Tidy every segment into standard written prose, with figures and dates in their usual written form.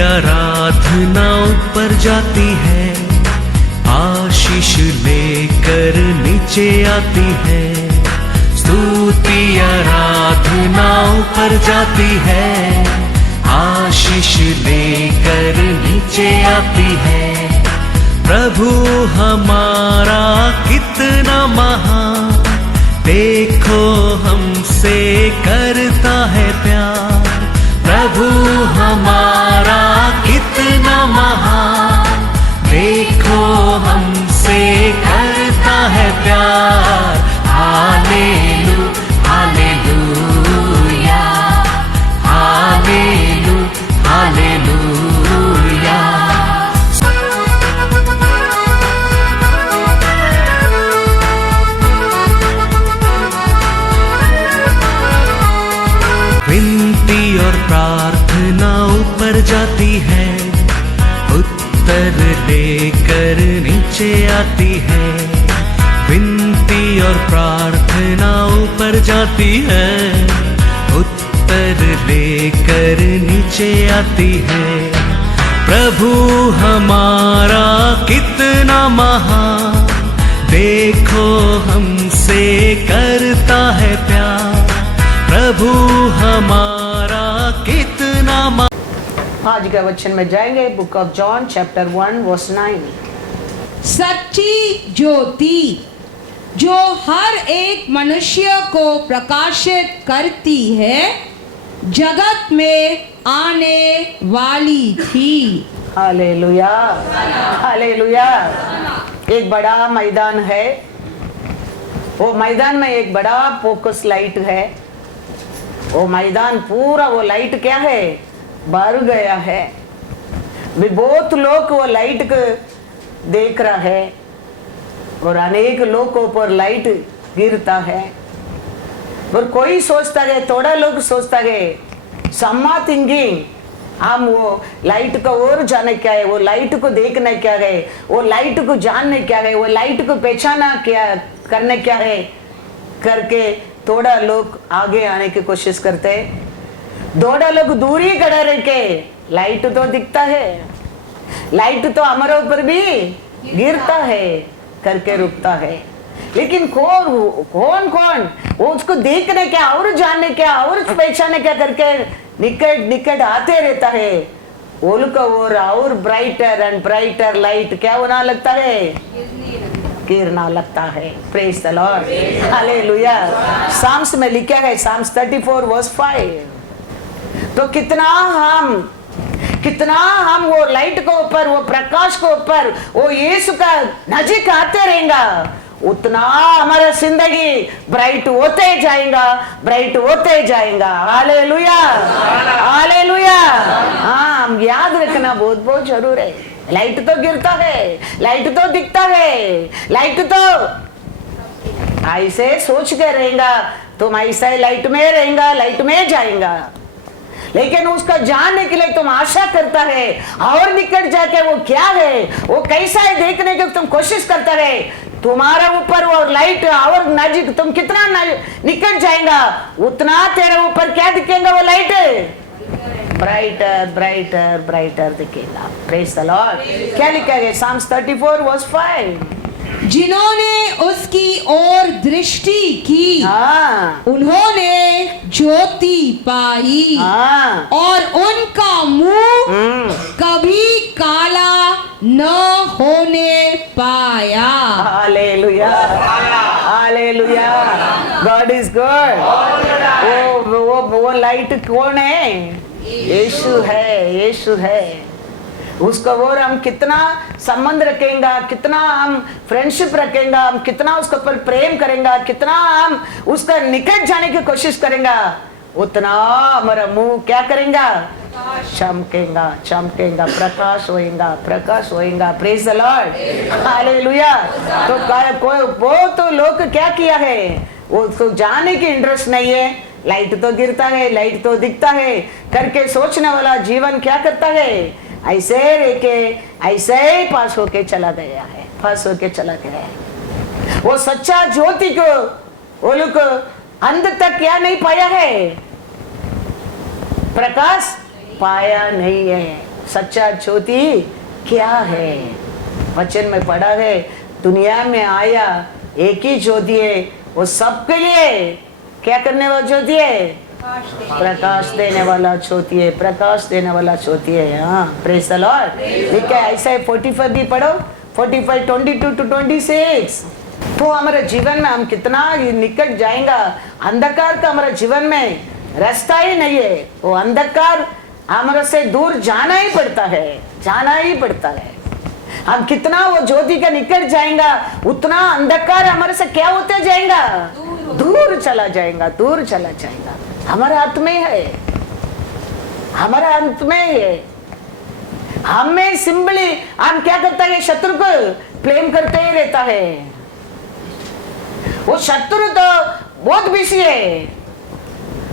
आराधना ऊपर जाती है, आशीष लेकर नीचे आती है। स्तुति आराधना ऊपर जाती है, आशीष लेकर नीचे आती है। प्रभु हमारा कितना महान, देखो हमसे करता है प्यार। प्रभु हमारा कितना महान, देखो हमसे करता है प्यार। हालेलू हालेलूया, हालेलू हालेलूया। विनती और प्रार्थना ऊपर जाती है, उत्तर लेकर नीचे आती है। विनती और प्रार्थना ऊपर जाती है, उत्तर लेकर नीचे आती है। प्रभु हमारा कितना महान, देखो हमसे करता है प्यार। प्रभु हमारा कितना आज का वचन में जाएंगे, book of John chapter 1 verse 9। सच्ची ज्योति जो हर एक मनुष्य को प्रकाशित करती है, जगत में आने वाली थी। Hallelujah hallelujah. एक बड़ा मैदान है, वो मैदान में एक बड़ा फोकस लाइट है। वो मैदान पूरा, वो लाइट क्या है, भर गया है। भी बहुत लोग वो लाइट को देख रहा है और अनेक लोगों पर लाइट गिरता है। और कोई सोचता है, थोड़ा लोग सोचता है सम्मा थिंकिंग, हम वो लाइट को और जाने क्या है, वो लाइट को देखना क्या है, वो लाइट को जानने क्या है, वो लाइट को पहचाना क्या करने क्या है करके थोड़ा लोग आगे आने की कोशिश करते हैं। थोड़ा लोग दूरी खड़े रह के, लाइट तो दिखता है, लाइट तो हमारे ऊपर भी गिरता है करके रुकता है। लेकिन कौन कौन वो उसको देखने क्या और जानने क्या और पहचाने क्या करके निकट निकट आते रहता है। और ब्राइटर एंड ब्राइटर लाइट क्या होना लगता है, गिरना लगता है। Praise the Lord, hallelujah. Psalms में लिखा है, साम्स 34 वर्स 5। तो कितना हम वो लाइट को ऊपर, वो प्रकाश को ऊपर, वो यीशु का नजीक आते रहेगा, उतना हमारा जिंदगी ब्राइट होते जाएगा, ब्राइट होते जाएगा। Hallelujah hallelujah. हाँ, हम याद रखना बहुत बहुत जरूर है। लाइट तो गिरता है, लाइट तो दिखता है, लाइट तो ऐसे सोच के रहेगा, तुम ऐसे लाइट में रहेगा, लाइट में जाएगा। लेकिन उसका जानने के लिए तुम आशा करता है और निकट जाके वो क्या है, वो कैसा है देखने की तुम कोशिश करता है। तुम्हारा ऊपर वो लाइट और नजीक, तुम कितना निकट जाएगा उतना तेरे ऊपर क्या दिखेगा, वो लाइट ब्राइटर ब्राइटर ब्राइटर दिखेगा। Praise the Lord. क्या लिखा है साम्स 34 वर्स 5। जिन्होंने उसकी ओर दृष्टि की, उन्होंने ज्योति पाई, और उनका मुंह कभी काला न होने पाया। Hallelujah hallelujah. God is good. वो लाइट कौन है, यीशु है, यीशु है। उसको और हम कितना संबंध रखेंगे, कितना हम फ्रेंडशिप रखेंगे, हम कितना उसके ऊपर प्रेम करेंगे, कितना हम उसका निकट जाने की कोशिश करेंगे, उतना हमारा मुंह क्या करेंगे, चमकेगा चमकेगा, प्रकाश होएगा प्रकाश होएगा। Praise the Lord, hallelujah. तो कोई बहुत तो लोग क्या किया है, वो उसको जाने की इंटरेस्ट नहीं है। लाइट तो गिरता है, लाइट तो दिखता है करके सोचने वाला जीवन क्या करता है, ऐसे रेके ऐसे ही पास होके चला गया है, पास होके चला गया है। वो सच्चा ज्योति को वो लोग अंत तक क्या नहीं पाया है, प्रकाश पाया नहीं है, सच्चा ज्योति क्या है? वचन में पढ़ा है, दुनिया में आया एक ही ज्योति है, वो सबके लिए क्या करने वाला ज्योति है? प्रकाश देने वाला ज्योति है, प्रकाश देने वाला ज्योति है। हाँ, प्रेज द लॉर्ड। देखिए ऐसा है, 45 भी पढ़ो, 45, 22 to 26। तो हमारे जीवन में हम कितना निकट जाएगा, अंधकार का हमारे जीवन में रास्ता ही नहीं है। वो अंधकार हमारे से दूर जाना ही पड़ता है, जाना ही पड़ता है। हम कितना वो ज्योति का निकट जाएगा, उतना अंधकार हमारे से क्या होते जाएगा? दूर चला जाएगा, दूर चला जाएगा। हमारे हाथ में है, हमारे हाथ में है। हमें सिंबली हम क्या करता है? शत्रु को प्लेम करते ही रहता है। वो शत्रु तो बहुत बिजी है,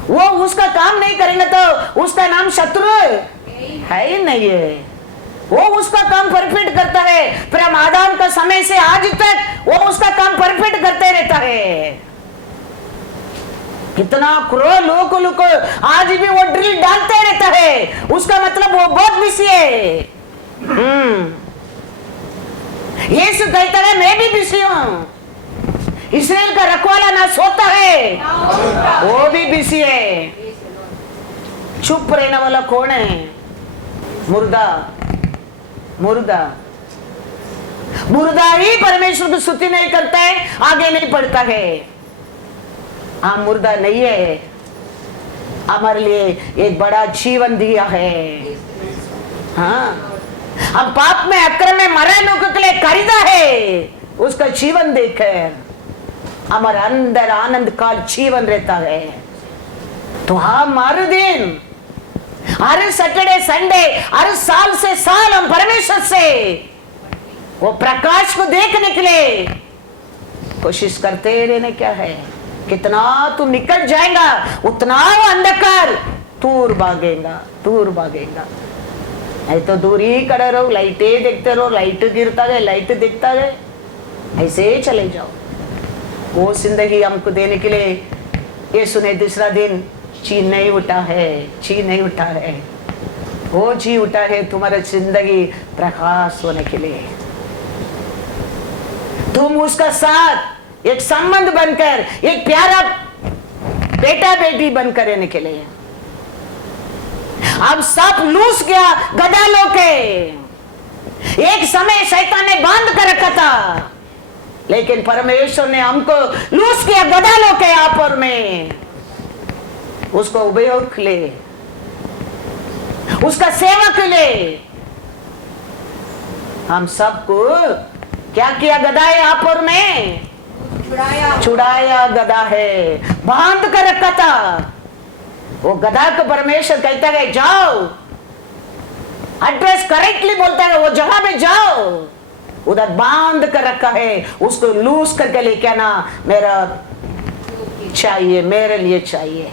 वो उसका काम नहीं करेंगे तो उसका नाम शत्रु है ही नहीं है। वो उसका काम परफेक्ट करता है, फिर हम आदम का समय से आज तक वो उसका काम परफेक्ट करते रहता है। कितना क्रूर लोगों को आज भी वो ड्रिल डालते रहता है, उसका मतलब वो बहुत बिजी है। यीशु कहता है मैं भी बिजी हूं। इस्राएल का रखवाला ना सोता है, वो भी बिजी है। चुप रहने वाला कौन है? मुर्दा, मुर्दा, मुर्दा ही परमेश्वर की स्तुति नहीं करता है, आगे नहीं बढ़ता है। हम मुर्दा नहीं है, हमारे लिए एक बड़ा जीवन दिया है। हाँ, हम पाप में अक्रम में मरे लोगों के लिए खरीदा है, उसका जीवन देखकर हमारे अंदर आनंद का जीवन रहता है। तो हम हर दिन, हर सैटरडे संडे, हर साल से साल हम परमेश्वर से वो प्रकाश को देखने के लिए कोशिश करते रहने क्या है। कितना तू निकट जाएगा उतना वो अंधकार दूर भागेगा, दूर भागेगा। नहीं तो दूर ही खड़े रहो, लाइटें देखते रहो, लाइट गिरता गए, लाइट दिखता गए, ऐसे ही चले जाओ। वो जिंदगी हमको देने के लिए यीशु ने दूसरा दिन जी नहीं उठा है, जी नहीं उठा है। वो जी उठा है तुम्हारी जिंदगी प्रकाश होने के लिए। तुम उसका साथ एक संबंध बनकर, एक प्यारा बेटा बेटी बनकर रहने के लिए। अब सब लूस गया गधा लोके। एक समय शैतान ने बांध कर रखा था, लेकिन परमेश्वर ने हमको लूस किया गधा लोके आपस में। उसको उपयोग ले, उसका सेवक ले। हम सबको क्या किया? गधा है आपस में छुड़ाया गधा है, बांध कर रखा था। वो गधा को परमेश्वर कहता है जाओ, एड्रेस करेक्टली बोलता है, वो जगह में जाओ, उधर बांध कर रखा है, उसको लूज करके लेके आना, मेरा चाहिए, मेरे लिए चाहिए।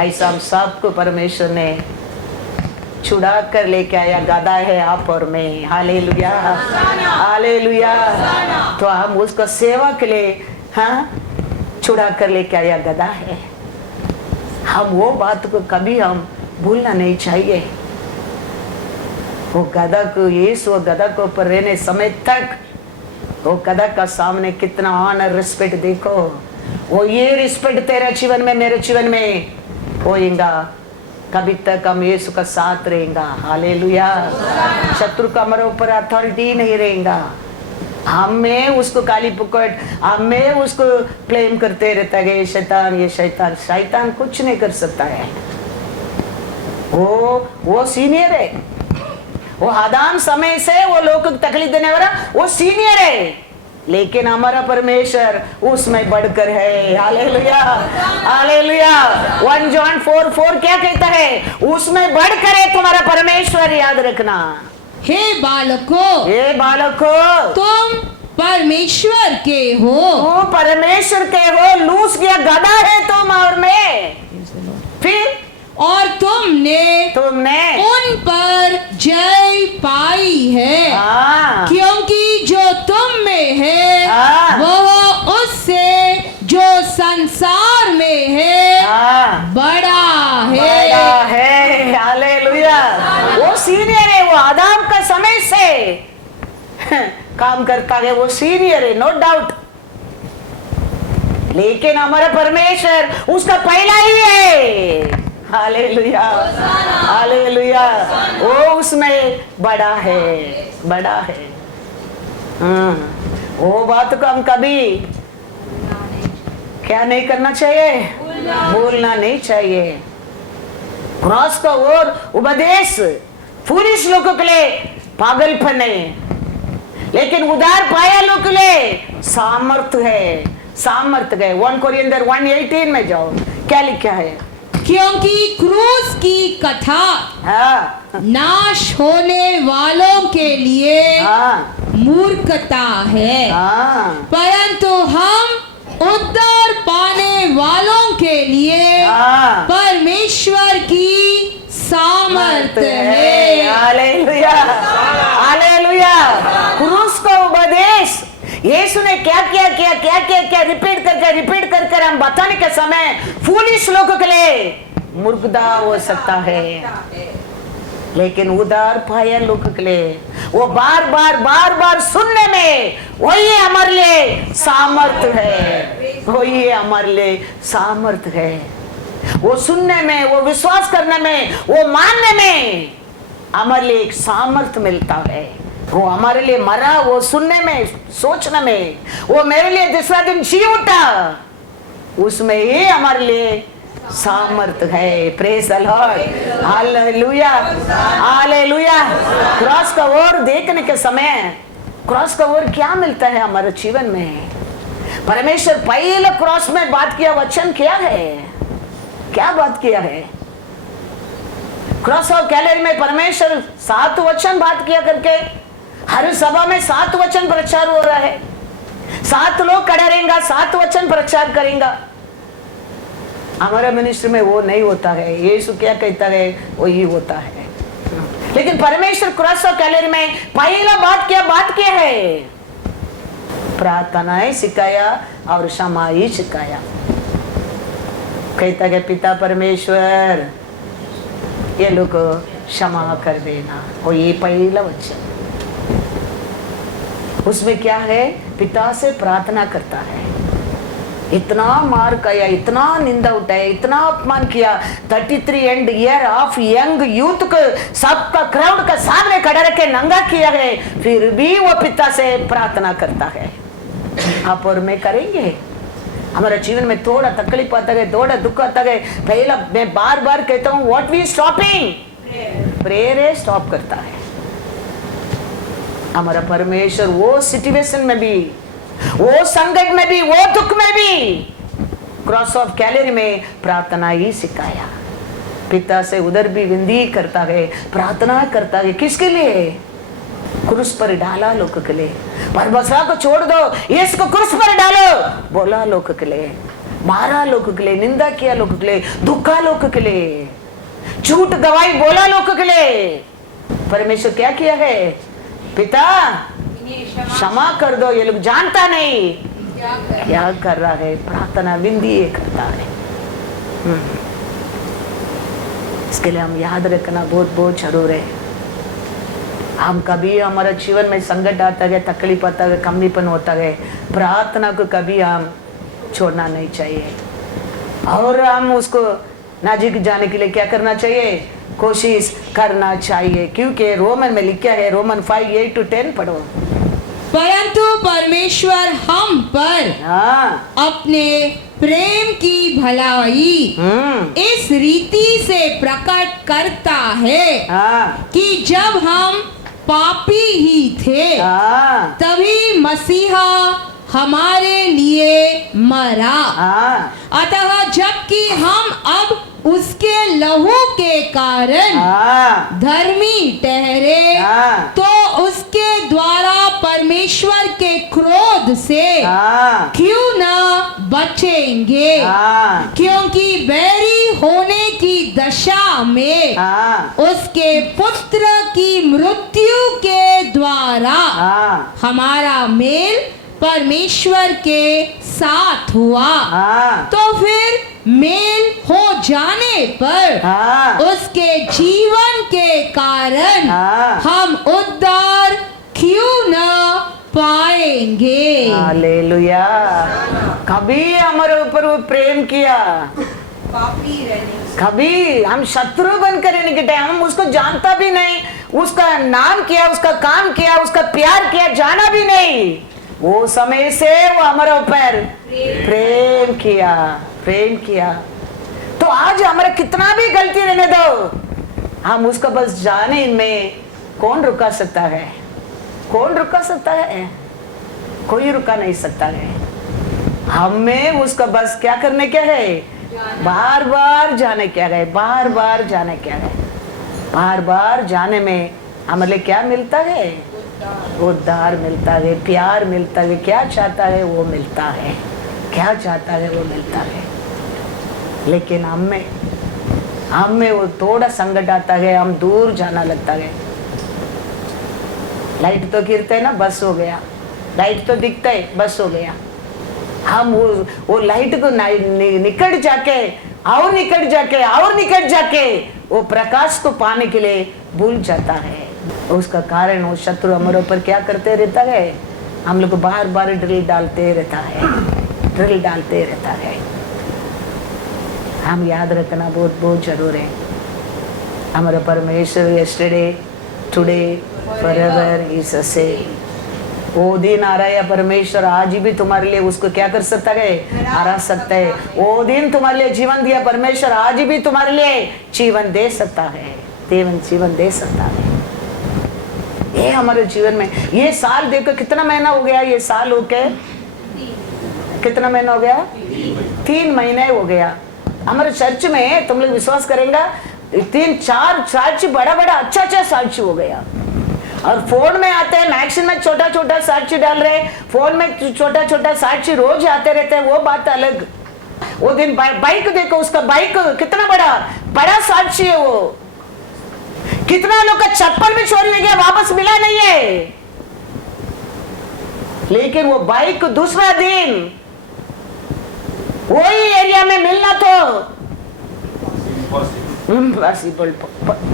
ऐसा हम सबको परमेश्वर ने छुड़ा कर लेके आया। गधा है आप और मैं। Hallelujah, hallelujah. तो हम उसको सेवा के लिए हाँ छुड़ा कर लेके आया गधा है। हम वो बात को कभी हम भूलना नहीं चाहिए। वो गधा को, यीशु वो गधा को ऊपर रहने समय तक वो गधा का सामने कितना ऑनर रिस्पेक्ट देखो। वो ये रिस्पेक्ट तेरे जीवन में, मेरे जीवन में होएगा। कभी तक हम यीशु का साथ रहेगा। हालेलुया। शत्रु का हमारे ऊपर अथॉरिटी नहीं रहेगा। हमें उसको काली पुकट, हमें उसको क्लेम करते रहता है शैतान, ये शैतान। शैतान कुछ नहीं कर सकता है। वो सीनियर है। वो आदम समय से वो लोग को तकलीफ देने वाला वो सीनियर है, लेकिन हमारा परमेश्वर उसमें बढ़कर है। Hallelujah, hallelujah. 1 जॉन 4:4 क्या कहता है? उसमें बढ़कर है तुम्हारा परमेश्वर, याद रखना। हे बालकों, हे बालकों, तुम परमेश्वर के हो। तुम परमेश्वर के हो। लूस गया गधा है तुम और मैं। फिर और तुमने उन पर जय पाई है। क्योंकि जो तुम में है वह उससे जो संसार में है बड़ा है। हालेलुया। वो सीनियर है, वो आदम का समय से काम करता है, वो सीनियर है, नो डाउट। लेकिन हमारा परमेश्वर उसका पहला ही है। Hallelujah, hallelujah. वो उसमें बड़ा है, बड़ा है। वो बात को हम कभी क्या नहीं करना चाहिए, बोलना नहीं चाहिए। क्रॉस का और उपदेश फूलिश लोगों के लिए पागलपन है, लेकिन उधार पाया लोगों के लिए सामर्थ्य है, सामर्थ्य है। 1 कोरिन्थियर 1:18 में जाओ, क्या लिखा है? क्योंकि क्रूस की कथा नाश होने वालों के लिए मूर्खता है, परंतु हम उद्धार पाने वालों के लिए परमेश्वर की सामर्थ है। Hallelujah, hallelujah. क्रूस का उपदेश यीशु ने क्या किया, क्या क्या क्या क्या रिपीट कर हम बताने के समय फूलिश लोगों के लिए मूर्खता हो सकता है, लेकिन उधार पाया लोगों के लिए वो बार बार सुनने में वही हमारे लिए सामर्थ्य है, वही हमारे लिए सामर्थ्य है। वो सुनने में, वो विश्वास करने में, वो मानने में हमारे लिए एक सामर्थ्य मिलता है। वो हमारे लिए मरा, वो सुनने में, सोचने में, वो मेरे लिए दूसरा दिन जी उठा, उसमें ही हमारे लिए सामर्थ है। Praise the Lord, hallelujah, hallelujah. Cross का ओर देखने के समय, क्रॉस का ओर क्या मिलता है हमारे जीवन में? परमेश्वर पहले क्रॉस में बात किया वचन क्या है, क्या बात किया है? क्रॉस ऑफ कैलवरी में परमेश्वर 7 वचन बात किया करके हर सभा में 7 वचन प्रचार हो रहा है। 7 लोग खड़े रहेंगे, 7 वचन प्रचार करेंगे। हमारे मिनिस्ट्री में वो नहीं होता है। यीशु क्या कहता है वही होता है। लेकिन परमेश्वर क्रॉस ऑफ कैलवरी में पहला बात क्या है? प्रार्थनाएं सिखाया और क्षमा ही सिखाया। कहता है पिता परमेश्वर ये लोग क्षमा कर देना, और ये पहला वचन। उसमें क्या है? पिता से प्रार्थना करता है। इतना मार किया, इतना निंदा उठाया, इतना अपमान किया, 33 and year of young youth को सबका क्राउड का सामने खड़ा रखे नंगा किया है, फिर भी वो पिता से प्रार्थना करता है। आप और मैं करेंगे? हमारे जीवन में थोड़ा तकलीफ आता है, थोड़ा दुख आता है, पहला मैं बार बार कहता हूँ what we stopping, prayer stop करता है। हमारा परमेश्वर वो सिचुएशन में भी, वो संकट में भी, वो दुख में भी क्रॉस ऑफ कैलवरी में प्रार्थना ही सिखाया। पिता से उधर भी विनती करता है, प्रार्थना करता है। किसके लिए? क्रूस पर डाला लोगों के लिए। परबसा को छोड़ दो, इसको क्रूस पर डालो बोला लोगों के लिए, मारा लोगों के लिए, निंदा किया लोगों के लिए, दुखा लोगों के लिए, झूठ गवाही बोला लोगों के लिए। परमेश्वर क्या किया है? पिता क्षमा कर दो, ये लोग जानता नहीं क्या कर रहा है। प्रार्थना विनती करता है। इसके लिए हम याद रखना बहुत बहुत जरूर है। हम कभी हमारा जीवन में संकट आता है, तकलीफ आता है, कमीपन होता है, प्रार्थना को कभी हम छोड़ना नहीं चाहिए, और हम उसको नजीक जाने के लिए क्या करना चाहिए? कोशिश करना चाहिए। क्योंकि रोमन में लिखा है, रोमन 5:8-10 पढ़ो। परंतु परमेश्वर हम पर अपने प्रेम की भलाई इस रीति से प्रकट करता है कि जब हम पापी ही थे तभी मसीहा हमारे लिए मरा। अतः जबकि हम अब उसके लहू के कारण धर्मी ठहरे, तो उसके द्वारा परमेश्वर के क्रोध से क्यों न बचेंगे? क्योंकि बैरी होने की दशा में उसके पुत्र की मृत्यु के द्वारा हमारा मेल परमेश्वर के साथ हुआ। तो फिर मेल हो जाने पर उसके जीवन के कारण हाँ। हम उद्धार क्यों न पाएंगे। हालेलुया। कभी हमारे ऊपर वो प्रेम किया, कभी हम शत्रु बनकर निकटे, हम उसको जानता भी नहीं, उसका नाम किया, उसका काम किया, उसका प्यार किया, जाना भी नहीं। वो समय से वो हमारे ऊपर प्रेम किया। तो आज हमारा कितना भी गलती रहने दो, हम उसको बस जाने में कौन रुका सकता है? कौन रुका सकता है? कोई रुका नहीं सकता है। हमें उसका बस क्या करने क्या है? बार बार जाने क्या है? बार बार जाने क्या है? बार बार जाने में हमारे लिए क्या मिलता है? उद्धार मिलता है, प्यार मिलता है। क्या चाहता है वो मिलता है, क्या चाहता है वो मिलता है। लेकिन हमें वो थोड़ा संकट आता है, हम दूर जाना लगता है। लाइट तो गिरते है ना, बस हो गया। लाइट तो दिखता है, बस हो गया। हम वो लाइट को निकट जाके वो प्रकाश को पाने के लिए भूल जाता है। उसका कारण वो शत्रु हमारे ऊपर क्या करते रहता है? हम लोग को बार बार ड्रिल डालते रहता है। हम याद रखना बहुत बहुत जरूर है। हमारा परमेश्वर yesterday today forever is the same. वो दिन आ रहा है, परमेश्वर आज भी तुम्हारे लिए उसको क्या कर सकता है? हरा सकता है। वो दिन तुम्हारे लिए जीवन दिया, परमेश्वर आज भी तुम्हारे लिए जीवन दे सकता है। जीवन दे सकता है। ये हमारे जीवन में, ये साल देखो कितना महीना हो गया। ये साल हो के कितना महीना हो गया? 3 महीने हो गया। हमारे चर्च में तुम लोग विश्वास करेंगे 3-4 साक्ष्य, बड़ा अच्छा साक्ष्य हो गया। और फोन में आते हैं, मैक्सिमम छोटा साक्ष्य डाल रहे हैं। फोन में छोटा साक्ष्य रोज आते रहते हैं, वो बात अलग। वो दिन बाइक देखो, उसका बाइक कितना बड़ा साक्ष्य है। वो कितना लोग का चप्पल भी चोरी हो गया, वापस मिला नहीं है। लेकिन वो बाइक दूसरा दिन वही एरिया में मिलना तो इम्पॉसिबल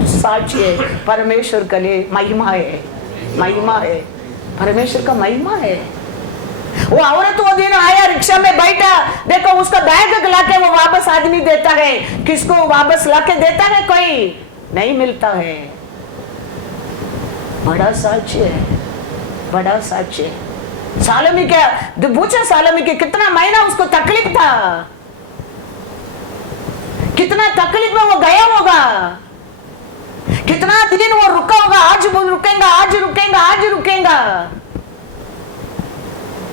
साक्ष्य है। परमेश्वर के लिए महिमा है। परमेश्वर का महिमा है। वो औरत वो दिन आया, रिक्शा में बैठा, देखो उसका बैग लाके वो वापस आदमी देता है। किसको वापस लाके देता है? कोई नहीं मिलता है। बड़ा साक्ष्य। सालोमी क्या पूछा? सालोमी के कितना महीना उसको तकलीफ था, कितना तकलीफ में वो गया होगा, कितना दिन वो रुका होगा। आज रुकेगा।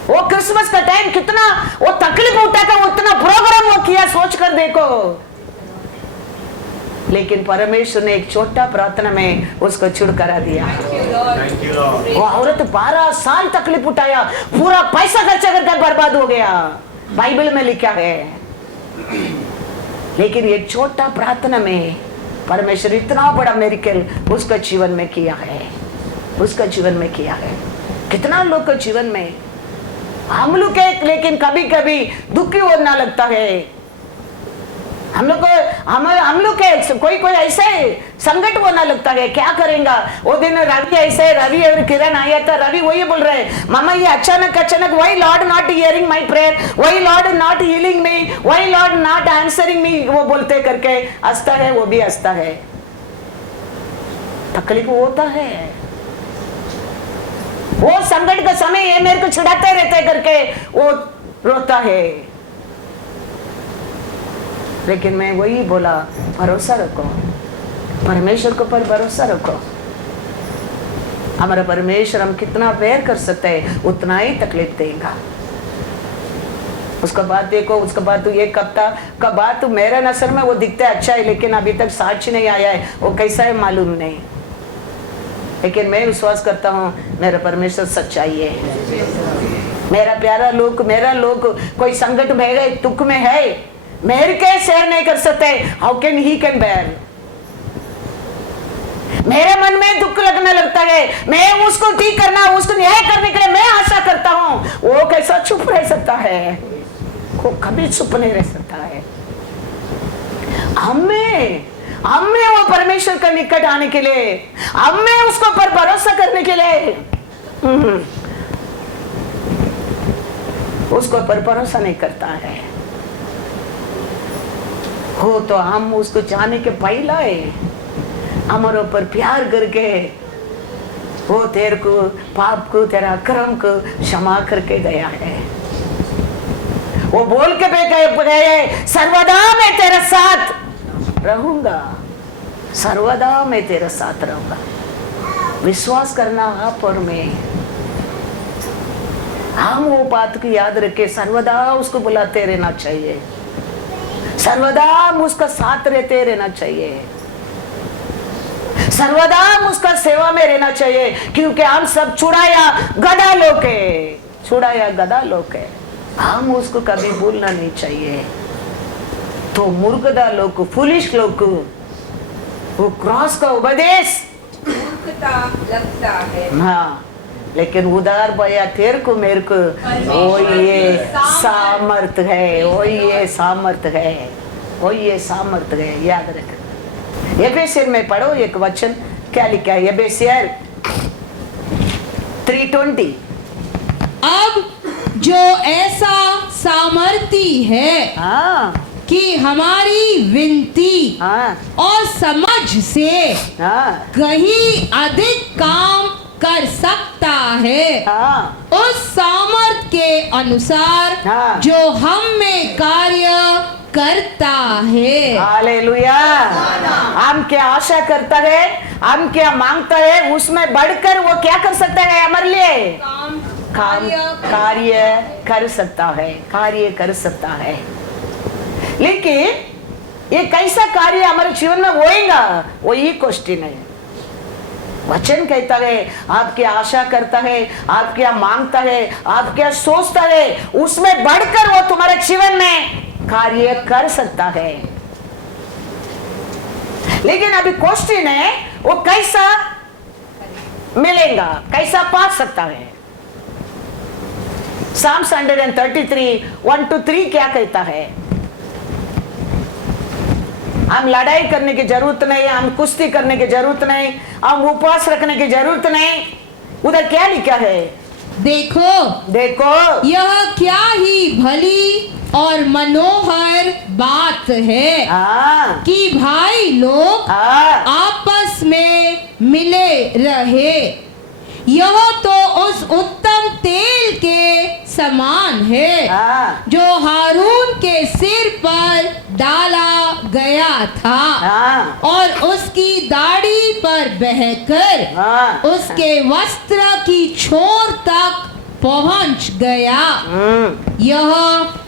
वो क्रिसमस का टाइम कितना वो तकलीफ उठाकर उतना प्रोग्राम वो किया, सोच कर देखो। लेकिन परमेश्वर ने एक छोटा प्रार्थना में उसको छुटकारा दिया। वो औरत 12 साल तकलीफ उठाया, पूरा पैसा खर्चा करके बर्बाद हो गया, बाइबल में लिखा है। लेकिन ये छोटा प्रार्थना में परमेश्वर इतना बड़ा मिरेकल उसका जीवन में किया है। कितना लोग के जीवन में हम लोग के, लेकिन कभी कभी दुखी होना लगता है। हम लोग के कोई ऐसे संकट होना लगता है, क्या करेंगे? वो दिन रवि और किरण आया था। रवि वही बोल रहे, मामा ये अचानक why lord not hearing my prayer, why lord not healing me, why lord not answering me, वो बोलते करके हंसता है। वो भी हंसता है, तकलीफ होता है। वो संकट का समय ये मेरे को छुड़ाते रहते करके वो रोता है। लेकिन मैं वही बोला, भरोसा रखो, परमेश्वर के ऊपर भरोसा रखो। हमारा परमेश्वर हम कितना बेर कर सकते हैं, उतना ही तकलीफ देगा। उसका बात देखो, उसका बात एक हफ्ता का बात मेरे नजर में वो दिखता है अच्छा है, लेकिन अभी तक साक्ष्य नहीं आया है, वो कैसा है मालूम नहीं। लेकिन मैं विश्वास करता हूँ मेरा परमेश्वर सच्चाई है। मेरा लोग कोई संकट में है, दुख में है, मेरे के शेयर नहीं कर सकते। How can he can bear? मेरे मन में दुख लगने लगता है, मैं उसको ठीक करना, उसको न्याय करने के लिए मैं आशा करता हूँ। वो कैसा चुप रह सकता है? वो कभी चुप नहीं रह सकता है। हमें वो परमेश्वर का निकट आने के लिए, हमें उसको पर भरोसा करने के लिए, उसको पर भरोसा नहीं करता है। हो तो हम उसको जाने के पहला है हमारे ऊपर प्यार करके वो तेरे को पाप को, तेरा अक्रम को क्षमा करके गया है। वो बोल के गए सर्वदा मैं तेरे साथ रहूंगा, सर्वदा मैं तेरे साथ रहूंगा। विश्वास करना आप और मैं, हम वो बात को याद रखे, सर्वदा उसको बुलाते रहना चाहिए, सर्वदा हम उसका साथ रहते रहना चाहिए, सर्वदा हम उसका सेवा में रहना चाहिए, क्योंकि हम सब छुड़ाया गधा लोग है, छुड़ाया गधा लोग है। हम उसको कभी भूलना नहीं चाहिए। तो मूर्खता लोग को, फुलिश लोग को वो क्रॉस का उपदेश मूर्खता लगता है। हाँ, लेकिन उदार भैया तेरे को मेरे को वो ये सामर्थ है, वो ये सामर्थ है, वो ये सामर्थ है। याद रख। एफेसियर में पढ़ो एक वचन, क्या लिखा है? एफेसियर 3:20। अब जो ऐसा सामर्थी है हाँ कि हमारी विनती हाँ और समझ से हाँ कहीं अधिक काम कर सकता है, हाँ उस सामर्थ के अनुसार हाँ। जो हम में कार्य करता है। हालेलुया। हम क्या आशा करता है, हम क्या मांगता है, उसमें बढ़कर वो क्या कर सकता है हमारे लिए? कार्य कर सकता है, कार्य कर सकता है। लेकिन ये कैसा कार्य हमारे जीवन में होएगा, वो ये क्वेश्चन है। वचन कहता है आप क्या आशा करता है, आप क्या मांगता है, आप क्या सोचता है, उसमें बढ़कर वो तुम्हारे जीवन में कार्य कर सकता है। लेकिन अभी क्वेश्चन है वो कैसा मिलेगा, कैसा पा सकता है? Psalms 133 1-3 क्या कहता है? हम लड़ाई करने की जरूरत नहीं, हम कुश्ती करने की जरूरत नहीं, हम उपवास रखने की जरूरत नहीं। उधर क्या लिखा है? देखो देखो यह क्या ही भली और मनोहर बात है हाँ कि भाई लोग हाँ आपस में मिले रहे। यह तो उस उत्तम तेल के समान है हाँ जो हारून के सिर पर डाला गया था हाँ और उसकी दाढ़ी पर बहकर हाँ उसके वस्त्र की छोर तक पहुंच गया। यह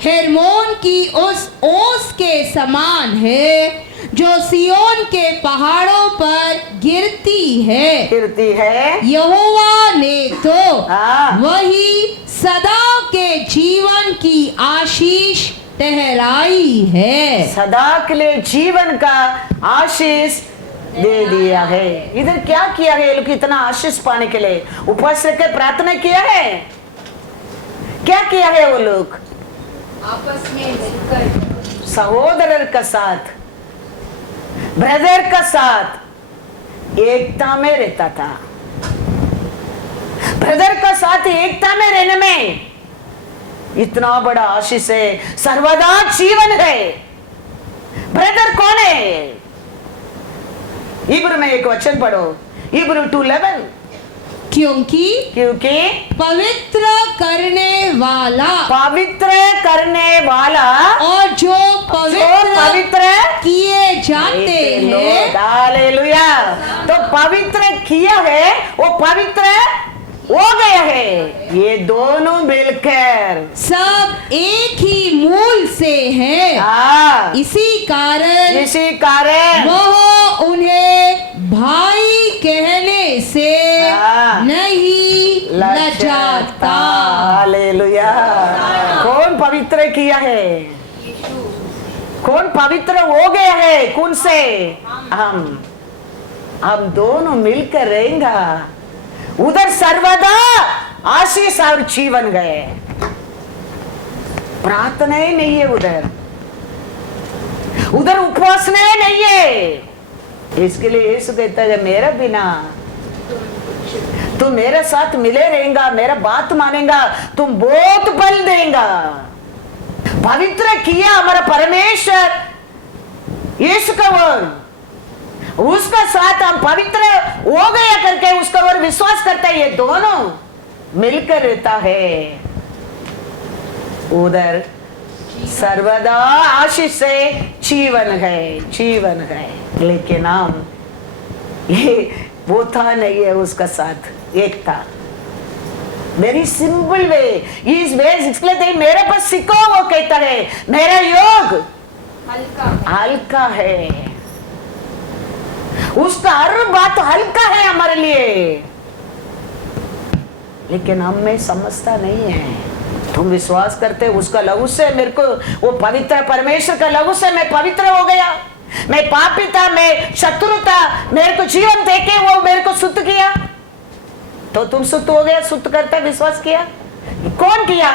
हेर्मोन की उस ओस के समान है जो सियोन के पहाड़ों पर गिरती है। गिरती है। यहोवा ने तो हाँ। वही सदा के जीवन की आशीष ठहराई है। सदा के लिए जीवन का आशीष दे दिया है। इधर क्या किया है? ये लोग इतना आशीष पाने के लिए उपवास रख के प्रार्थना किया है। क्या किया है वो लोग? आपस में मिलकर सहोदर का साथ, ब्रदर का साथ एकता में रहता था। ब्रदर का साथ एकता में रहने में इतना बड़ा आशीष है, सर्वदा जीवन है। ब्रदर कौन है? इब्रू में एक वचन पढ़ो, इब्रू 2:11। क्योंकि पवित्र करने वाला और जो पवित्र किए जाते हैं। हालेलुया। तो पवित्र किया है, वो पवित्र हो गया है। ये दोनों मिलकर सब एक ही मूल से है। हाँ, इसी कारण वह उन्हें भाई कहने से नहीं लजाता। हालेलुया। कौन पवित्र किया है? कौन पवित्र हो गया है? कौन से? हम दोनों मिलकर रहेंगे। उधर सर्वदा आशीष और जीवन गए। प्रार्थना ही नहीं है उधर उपवास नहीं है। इसके लिए यीशु कहता है मेरा बिना तू मेरे साथ मिले रहेगा, मेरा बात मानेगा, तुम बहुत बल देगा। पवित्र किया हमारा परमेश्वर यीशु का वर्ड, उसका साथ हम पवित्र हो गया करके उसका वर्ड विश्वास करता है, ये दोनों मिलकर रहता है, उधर सर्वदा आशीष से जीवन है, जीवन है। लेकिन हम ये वो था नहीं है, उसका साथ एक था। वेरी सिंपल वे इस वे इसलिए मेरे पास सीखो, वो कहता है मेरा योग हल्का है, उसका हर बात हल्का है हमारे लिए। लेकिन हम में समझता नहीं है। तुम विश्वास करते उसका लहू से मेरे को वो पवित्र परमेश्वर का लहू से मैं पवित्र हो गया, मैं पापी था, मैं शत्रु था, मेरे को जीवन देके वो मेरे को शुद्ध किया, तो तुम शुद्ध हो गया। शुद्ध करता विश्वास किया, कौन किया?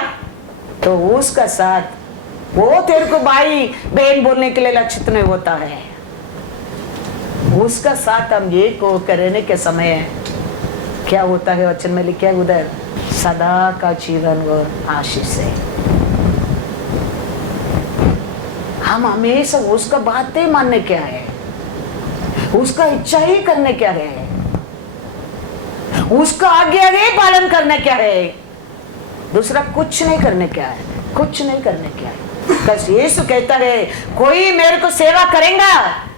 तो उसका साथ वो तेरे को भाई बहन बोलने के लिए लक्षित नहीं होता है, उसका साथ हम ये को करने के समय क्या होता है? वचन में लिखा है उधर सदा का जीवन और आशीष है। हम हमेशा उसका बातें मानने क्या है, उसका इच्छा ही करने क्या है, उसका आगे आगे पालन करने क्या है, दूसरा कुछ नहीं करने क्या है, कुछ नहीं करने क्या है। बस यीशु कहता है कोई मेरे को सेवा करेगा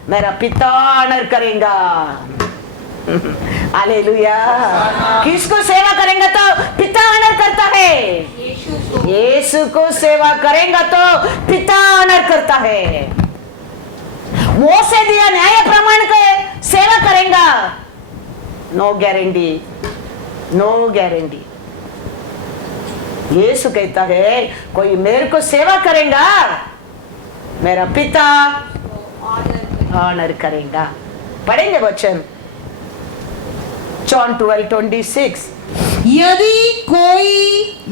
मेरा पिता ऑनर करेगा। हालेलुया। किसको सेवा करेंगे तो पिता ऑनर करता है, यीशु को सेवा करेंगे तो पिता ऑनर करता है। मोसे दिया न्याय प्रमाण के सेवा करेगा, नो गारंटी, नो गारंटी। यीशु कहता है कोई मेरे को सेवा करेगा मेरा पिता ऑनर करेगा। पढ़ेंगे वचन John 12:26। यदि कोई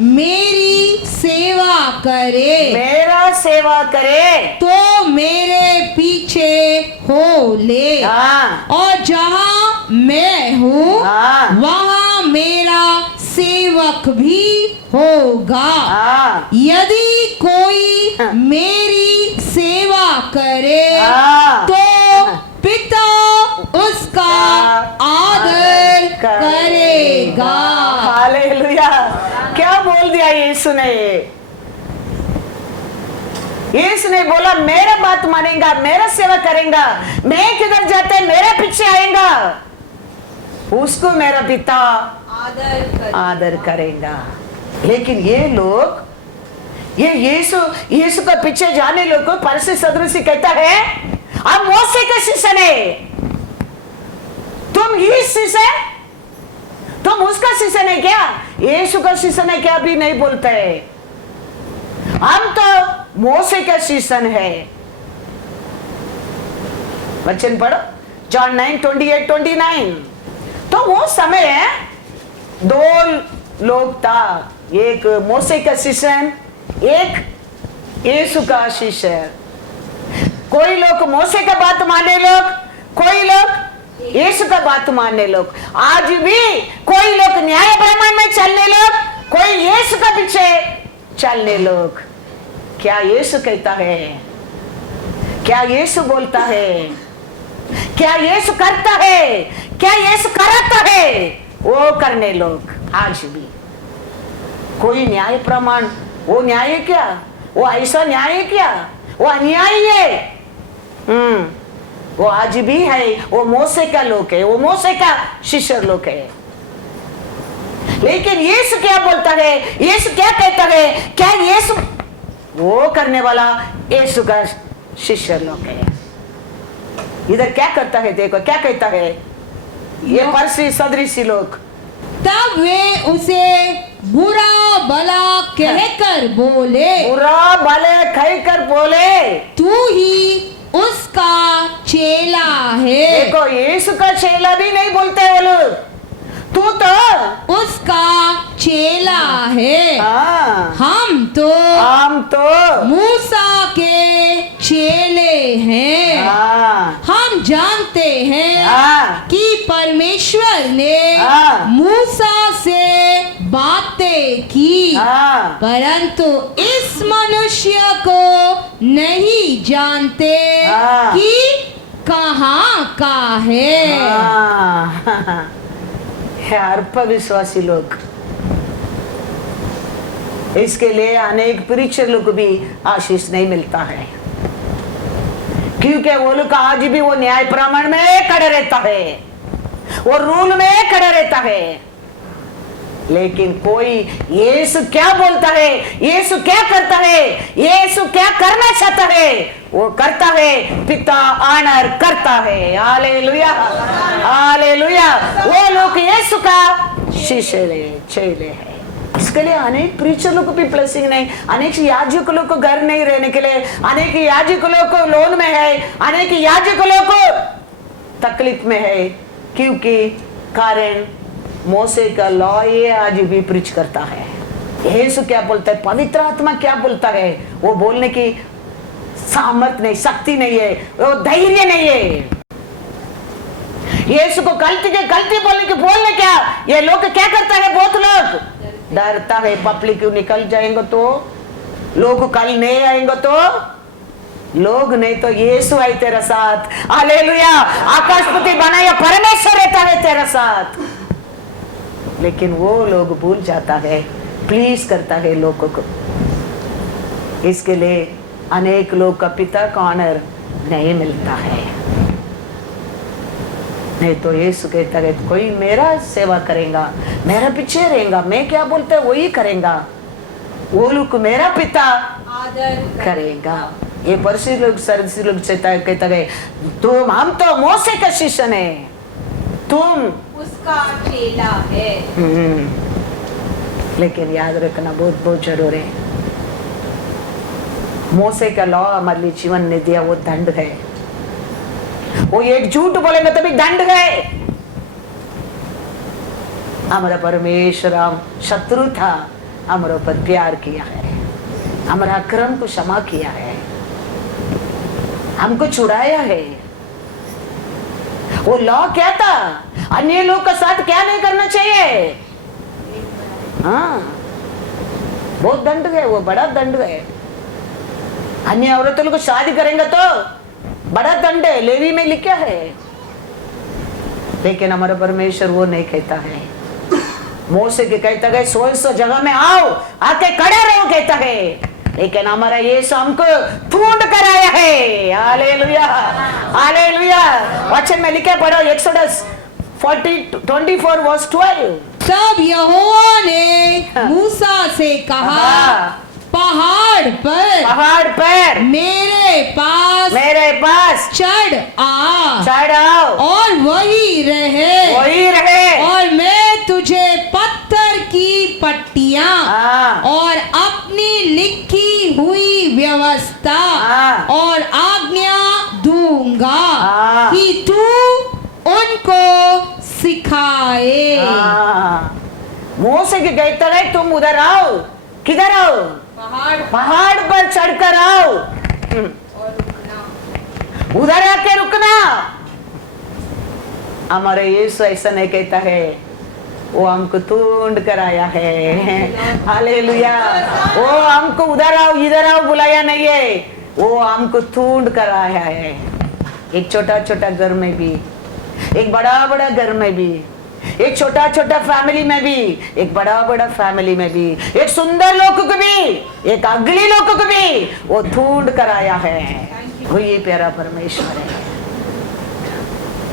मेरी सेवा करे, मेरा सेवा करे तो मेरे पीछे हो ले, हाँ, और जहाँ मैं हूँ हाँ, वहाँ मेरा सेवक भी होगा। हाँ, यदि कोई मेरी सेवा करे हाँ, तो पिता उसका आदर करेगा। हालेलुया। क्या बोल दिया यीशु ने? यीशु ने बोला मेरा बात मानेगा, मेरा सेवा करेगा, मैं किधर जाते मेरे पीछे आएगा, उसको मेरा पिता आदर करेगा। लेकिन ये लोग ये यीशु का पीछे जाने लोग को फरीसी सदूसी कहता है आप मोसे के शिष्य ने, तुम ही शिष्य, तुम उसका शिष्य ने क्या? यीशु का शिष्य ने क्या भी नहीं बोलते, हम तो मोसे का शिष्य है। वचन पढ़ो जॉन 9:28-29। तो वो समय दो लोग था, एक मोसे का शिष्य, एक यीशु का शिष्य। कोई लोग मोसे का बात मानने लोग, कोई लोग यीशु का बात मानने लोग। आज भी कोई लोग न्याय प्रमाण में चलने लोग, कोई यीशु का पीछे चलने लोग। क्या यीशु कहता है? क्या यीशु बोलता है? क्या यीशु करता है? क्या यीशु कराता है? वो करने लोग आज भी। कोई न्याय प्रमाण, वो न्याय क्या? वो ऐसा न्याय क्या? वो अन्याय है। वो आज भी है, वो मोसे का लोग है, वो मोसे का शिष्य लोग है। लेकिन यीशु क्या बोलता है? यीशु क्या कहता है? क्या यीशु वो करने वाला यीशु का शिष्य लोग है। इधर क्या करता है? देखो क्या कहता है ये फरीसी सदृशी लोग। तब वे उसे बुरा भला कहकर बोले, बुरा भले कहकर बोले, तू ही उसका चेला है। देखो यीशु का चेला भी नहीं बोलते वो लोग, तू तो उसका चेला है। हाँ, हम तो हम तो मूसा के चेले हैं। हाँ हम जानते हैं हाँ कि परमेश्वर ने हाँ। मूसा से बातें की, हाँ परंतु इस मनुष्य को नहीं जानते हाँ। कि कहाँ का है। हाँ। है अल्प विश्वासी लोग, इसके लिए अनेक प्रीचर लोग को भी आशीष नहीं मिलता है, क्योंकि वो लोग आज भी वो न्याय प्रमाण में खड़ा रहता है, वो रूल में खड़ा रहता है। लेकिन कोई यीशु क्या बोलता है, यीशु क्या करता है, यीशु क्या करना चाहता है, वो करता है, पिता ऑनर करता है। Hallelujah hallelujah. वो लोग यीशु का शिष्य चेले हैं। इसके लिए अनेक प्रीचर लोग को भी ब्लेसिंग नहीं, अनेक याजक लोग को घर नहीं रहने के लिए, अनेक याजक लोग को लोन में है, अनेक याजक लोग को तकलीफ में है, क्योंकि कारण मोसे का लॉ ये आज भी प्रीच करता है। यीशु क्या बोलता है, पवित्र आत्मा क्या बोलता है, वो बोलने की सामर्थ नहीं, शक्ति नहीं है, वो धैर्य नहीं है। यीशु को गलती बोलने क्या, ये लोग क्या करता है, बहुत लोग डरता है, पब्लिक निकल जाएंगे तो, लोग कल नहीं आएंगे तो, लोग नहीं तो यीशु है तेरा साथ। हालेलुया। आकाशपति बनाया परमेश्वर रहता है तेरा साथ। लेकिन वो लोग भूल जाता है, प्लीज करता है लोगों को। इसके लिए अनेक लोग का पिता का ऑनर नहीं मिलता है। नहीं तो यीशु कहता है कोई मेरा सेवा करेगा, मेरा पीछे रहेगा, मैं क्या बोलता है वही करेगा, वो लोग मेरा पिता आदर करेगा। ये परसी लोग सरसी लोग कहता है तुम, हम तो मोसे का शिष्य है, तुम उसका चेला है। लेकिन याद रखना बहुत बहुत जरूर है, मोसे का लॉ हमारे लिए जीवन ने दिया, वो दंड है। वो एक झूठ बोलेंगे तो भी दंड है। हमारा परमेश्वर शत्रु था, हमारे ऊपर प्यार किया है, हमारा अक्रम को क्षमा किया है, हमको छुड़ाया है। वो लॉ क्या था, अन्य लोग का साथ क्या नहीं करना चाहिए। हाँ बहुत दंड है, वो बड़ा दंड है। अन्य औरतों को शादी करेंगे तो बड़ा दंड है, लेवी में लिखा है। लेकिन हमारा परमेश्वर वो नहीं कहता है, मोसे के कहता है 100 जगह में आओ, आके खड़े रहो कहता है। लेकिन हमारा यीशु हमको ढूंढ कर आया है। Hallelujah hallelujah. वचन में लिखा पढ़ो, एक्सोडस 24 वर्स 12। तब यहोवा ने मूसा से कहा, पहाड़ पर मेरे पास चढ़ आओ और वही रहे और मैं तुझे पत्थर की पट्टियां और अपनी लिखी हुई व्यवस्था और आज्ञा दूंगा कि तू उनको सिखाए। मूसा के कहता है तुम उधर आओ, किधर आओ, पहाड़ पर चढ़कर आओ और रुकना, उधर आके रुकना। हमारे यीशु ऐसा नहीं कहता है, वो हमको ढूंढ कर आया है। हालेलुया। वो हमको उधर आओ इधर आओ बुलाया नहीं है, वो हमको ढूंढ कर आया है। एक छोटा छोटा घर में भी, एक बड़ा बड़ा घर में भी, एक छोटा छोटा फैमिली में भी, एक बड़ा बड़ा फैमिली में भी, एक सुंदर लोग को भी, एक अगली लोग को भी वो ढूंढ कर आया है। वही प्यारा परमेश्वर है।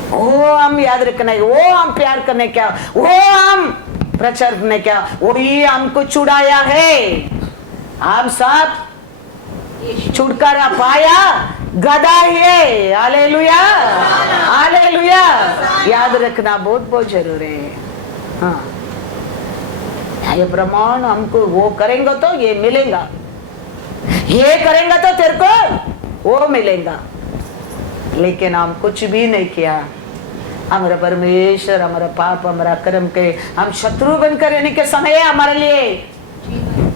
वो हम याद रखना है, वो हम प्यार करने क्या, वो हम प्रचार करने क्या, वही हमको छुड़ाया है। हम सब छुटकारा पाया गदा है। Hallelujah hallelujah. याद रखना बहुत बहुत जरूरी है। हाँ ये प्रमाण हमको वो करेंगे तो ये मिलेगा, ये करेंगे तो तेरे को वो मिलेगा। लेकिन हम कुछ भी नहीं किया, हमारा परमेश्वर हमारा पाप हमारा कर्म के हम शत्रु बनकर रहने के समय हमारे लिए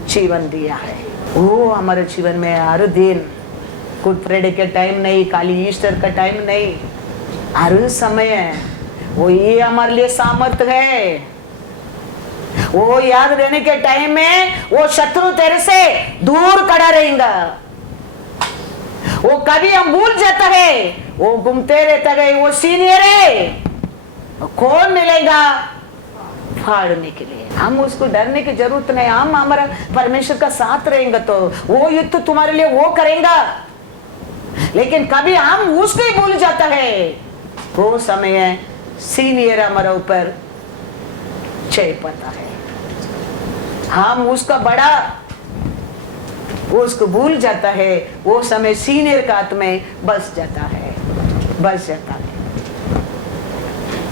जीवन दिया है। वो हमारे जीवन में हर दिन गुड फ्राइडे के टाइम नहीं, खाली ईस्टर का टाइम नहीं, हर समय वो ये हमारे लिए सामर्थ है। वो याद रहने के टाइम में वो शत्रु तेरे से दूर खड़ा रहेगा। वो कभी हम भूल जाता है, वो घूमते रहता है, वो सीनियर है, कौन मिलेगा फाड़ने के लिए। हम उसको डरने की जरूरत नहीं, हम हमारा परमेश्वर का साथ रहेंगे तो वो युद्ध तुम्हारे लिए वो करेगा। लेकिन कभी हम उसको ही भूल जाता है, वो समय सीनियर हमारा ऊपर जय पाता है, हम उसका बड़ा उसको भूल जाता है, वो समय सीनियर का हाथ में बस जाता है।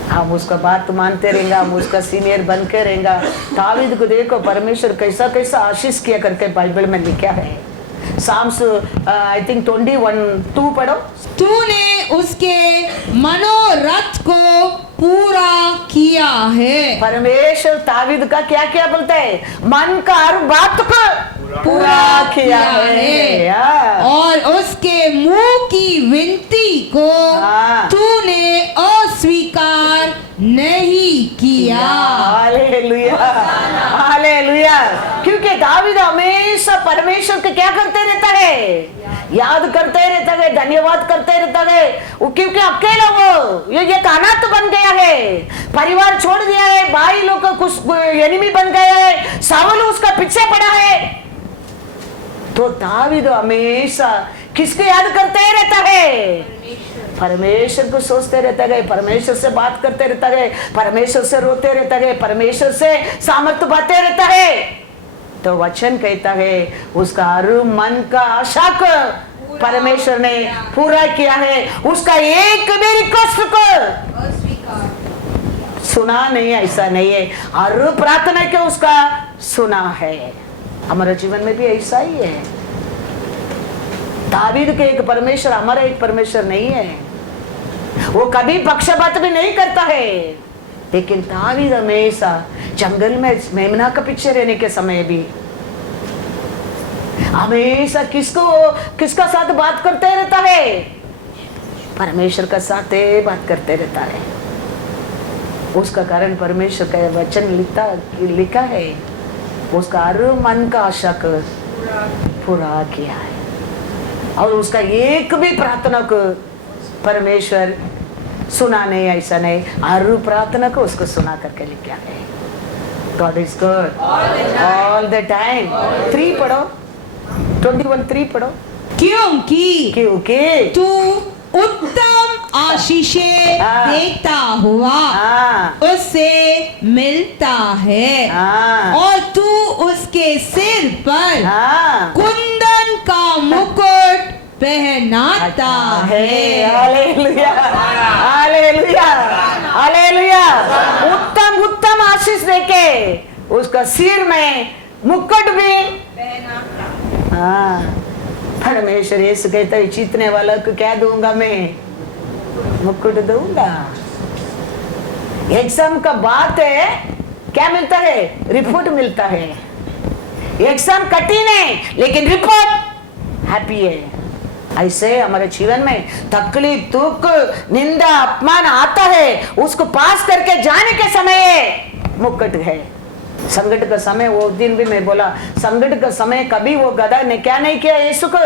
हम उसका बात मानते रहेंगे, हम उसका सीनियर बन के रहेंगे। दावीद को देखो परमेश्वर कैसा कैसा आशीष किया करके बाइबल में लिखा है। साम्स आई थिंक 21:2 पढ़ो। तूने उसके मनोरथ को पूरा किया है। परमेश्वर दावीद का क्या क्या बोलता है, मन का हर बात को पूरा किया है। और उसके मुंह की विनती को तूने अस्वीकार नहीं किया। Hallelujah, hallelujah. क्योंकि दावीद हमेशा परमेश्वर को क्या करते रहता है, याद करते रहता है, धन्यवाद करते रहता है। वो क्योंकि अकेला वो ये अनाथ बन गया है, परिवार छोड़ दिया है, भाई लोग का कुछ एनिमी बन गया है, साउल उसका पीछे पड़ा है। तो दावीद हमेशा किसको याद करते रहता है, परमेश्वर को सोचते रहता है, परमेश्वर से बात करते रहता है, परमेश्वर से रोते रहता है, परमेश्वर से सामर्थ्य पाते रहता है। तो वचन कहता है उसका हर मन का आशा को परमेश्वर ने पूरा किया है, उसका एक भी रिक्वेस्ट को सुना नहीं, ऐसा नहीं है, हर प्रार्थना के उसका सुना है। हमारे जीवन में भी ऐसा ही है। दावीद के एक परमेश्वर हमारा एक परमेश्वर नहीं है, वो कभी पक्षपात भी नहीं करता है। लेकिन दावीद हमेशा जंगल में मेमना के पीछे रहने के समय भी हमेशा किसका साथ बात करते रहता है, परमेश्वर का साथ बात करते रहता है। उसका कारण परमेश्वर का वचन लिखा है, उसका हर मन का आशा को पूरा किया है। और उसका एक भी प्रार्थना को परमेश्वर सुना नहीं, ऐसा नहीं, हर प्रार्थना को उसको सुना करके लिखा है। God is good all the time। 3 पढ़ो, 21:3 पढ़ो। क्योंकि तू उत्तम आशीषें देता हुआ उससे मिलता है, और तू उसके सिर पर कुंदन का मुकुट पहनाता है। Hallelujah, hallelujah, hallelujah. उत्तम उत्तम आशीष देके उसका सिर में मुकुट भी परमेश्वर यीशु कहता है जीतने वाला को क्या दूंगा, मैं मुकुट दूंगा। एग्जाम का बात है, क्या मिलता है, रिपोर्ट मिलता है। एग्जाम कठिन है लेकिन रिपोर्ट हैप्पी है। ऐसे हमारे जीवन में तकलीफ, दुख, निंदा, अपमान आता है, उसको पास करके जाने के समय मुकुट है। संकट का समय, वो दिन भी मैं बोला, संकट का समय कभी वो गधा ने क्या नहीं किया, यीशु को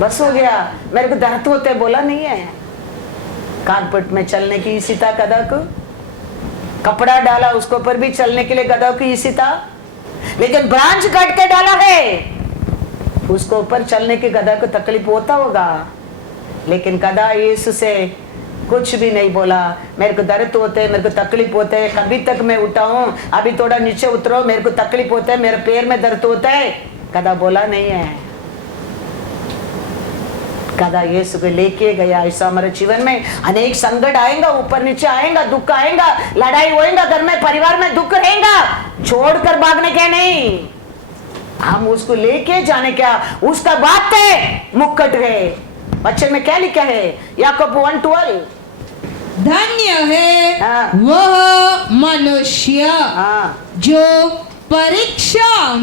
बस हो गया, मेरे को दर्द होते बोला नहीं है। कारपेट में चलने की इसी था गधा को, कपड़ा डाला उसके ऊपर भी चलने के लिए गधा को इसी था, लेकिन ब्रांच काट के डाला है, उसको ऊपर चलने के गधा को तकलीफ होता होगा, लेकिन गधा यीशु से कुछ भी नहीं बोला, मेरे को दर्द होते है, मेरे को तकलीफ होते है, कभी तक मैं उठा हूं, अभी थोड़ा नीचे उतरो, मेरे को तकलीफ होता है, मेरे पैर में दर्द होता है, गधा बोला नहीं है। गधा यीशु को लेके गया। ऐसा हमारे जीवन में अनेक संकट आएगा, ऊपर नीचे आएगा, दुख आएगा, लड़ाई होएगा, घर में परिवार में दुख रहेगा, छोड़कर भागने के नहीं, हम उसको लेके जाने क्या, उसका बात है मुकुट है। बच्चे में क्या लिखा है, याकूब 1:12, धन्य है वह मनुष्य जो परीक्षा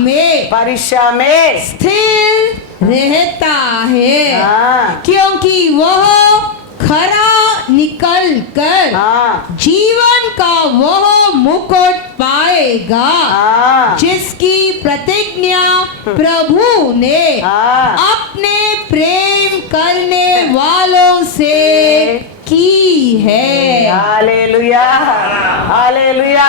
में स्थिर रहता है, हाँ क्योंकि वह खरा निकल कर हाँ जीवन का वह मुकुट पाएगा हाँ जिसकी प्रतिज्ञा प्रभु ने हाँ अपने प्रेम करने वालों से की है। Hallelujah hallelujah.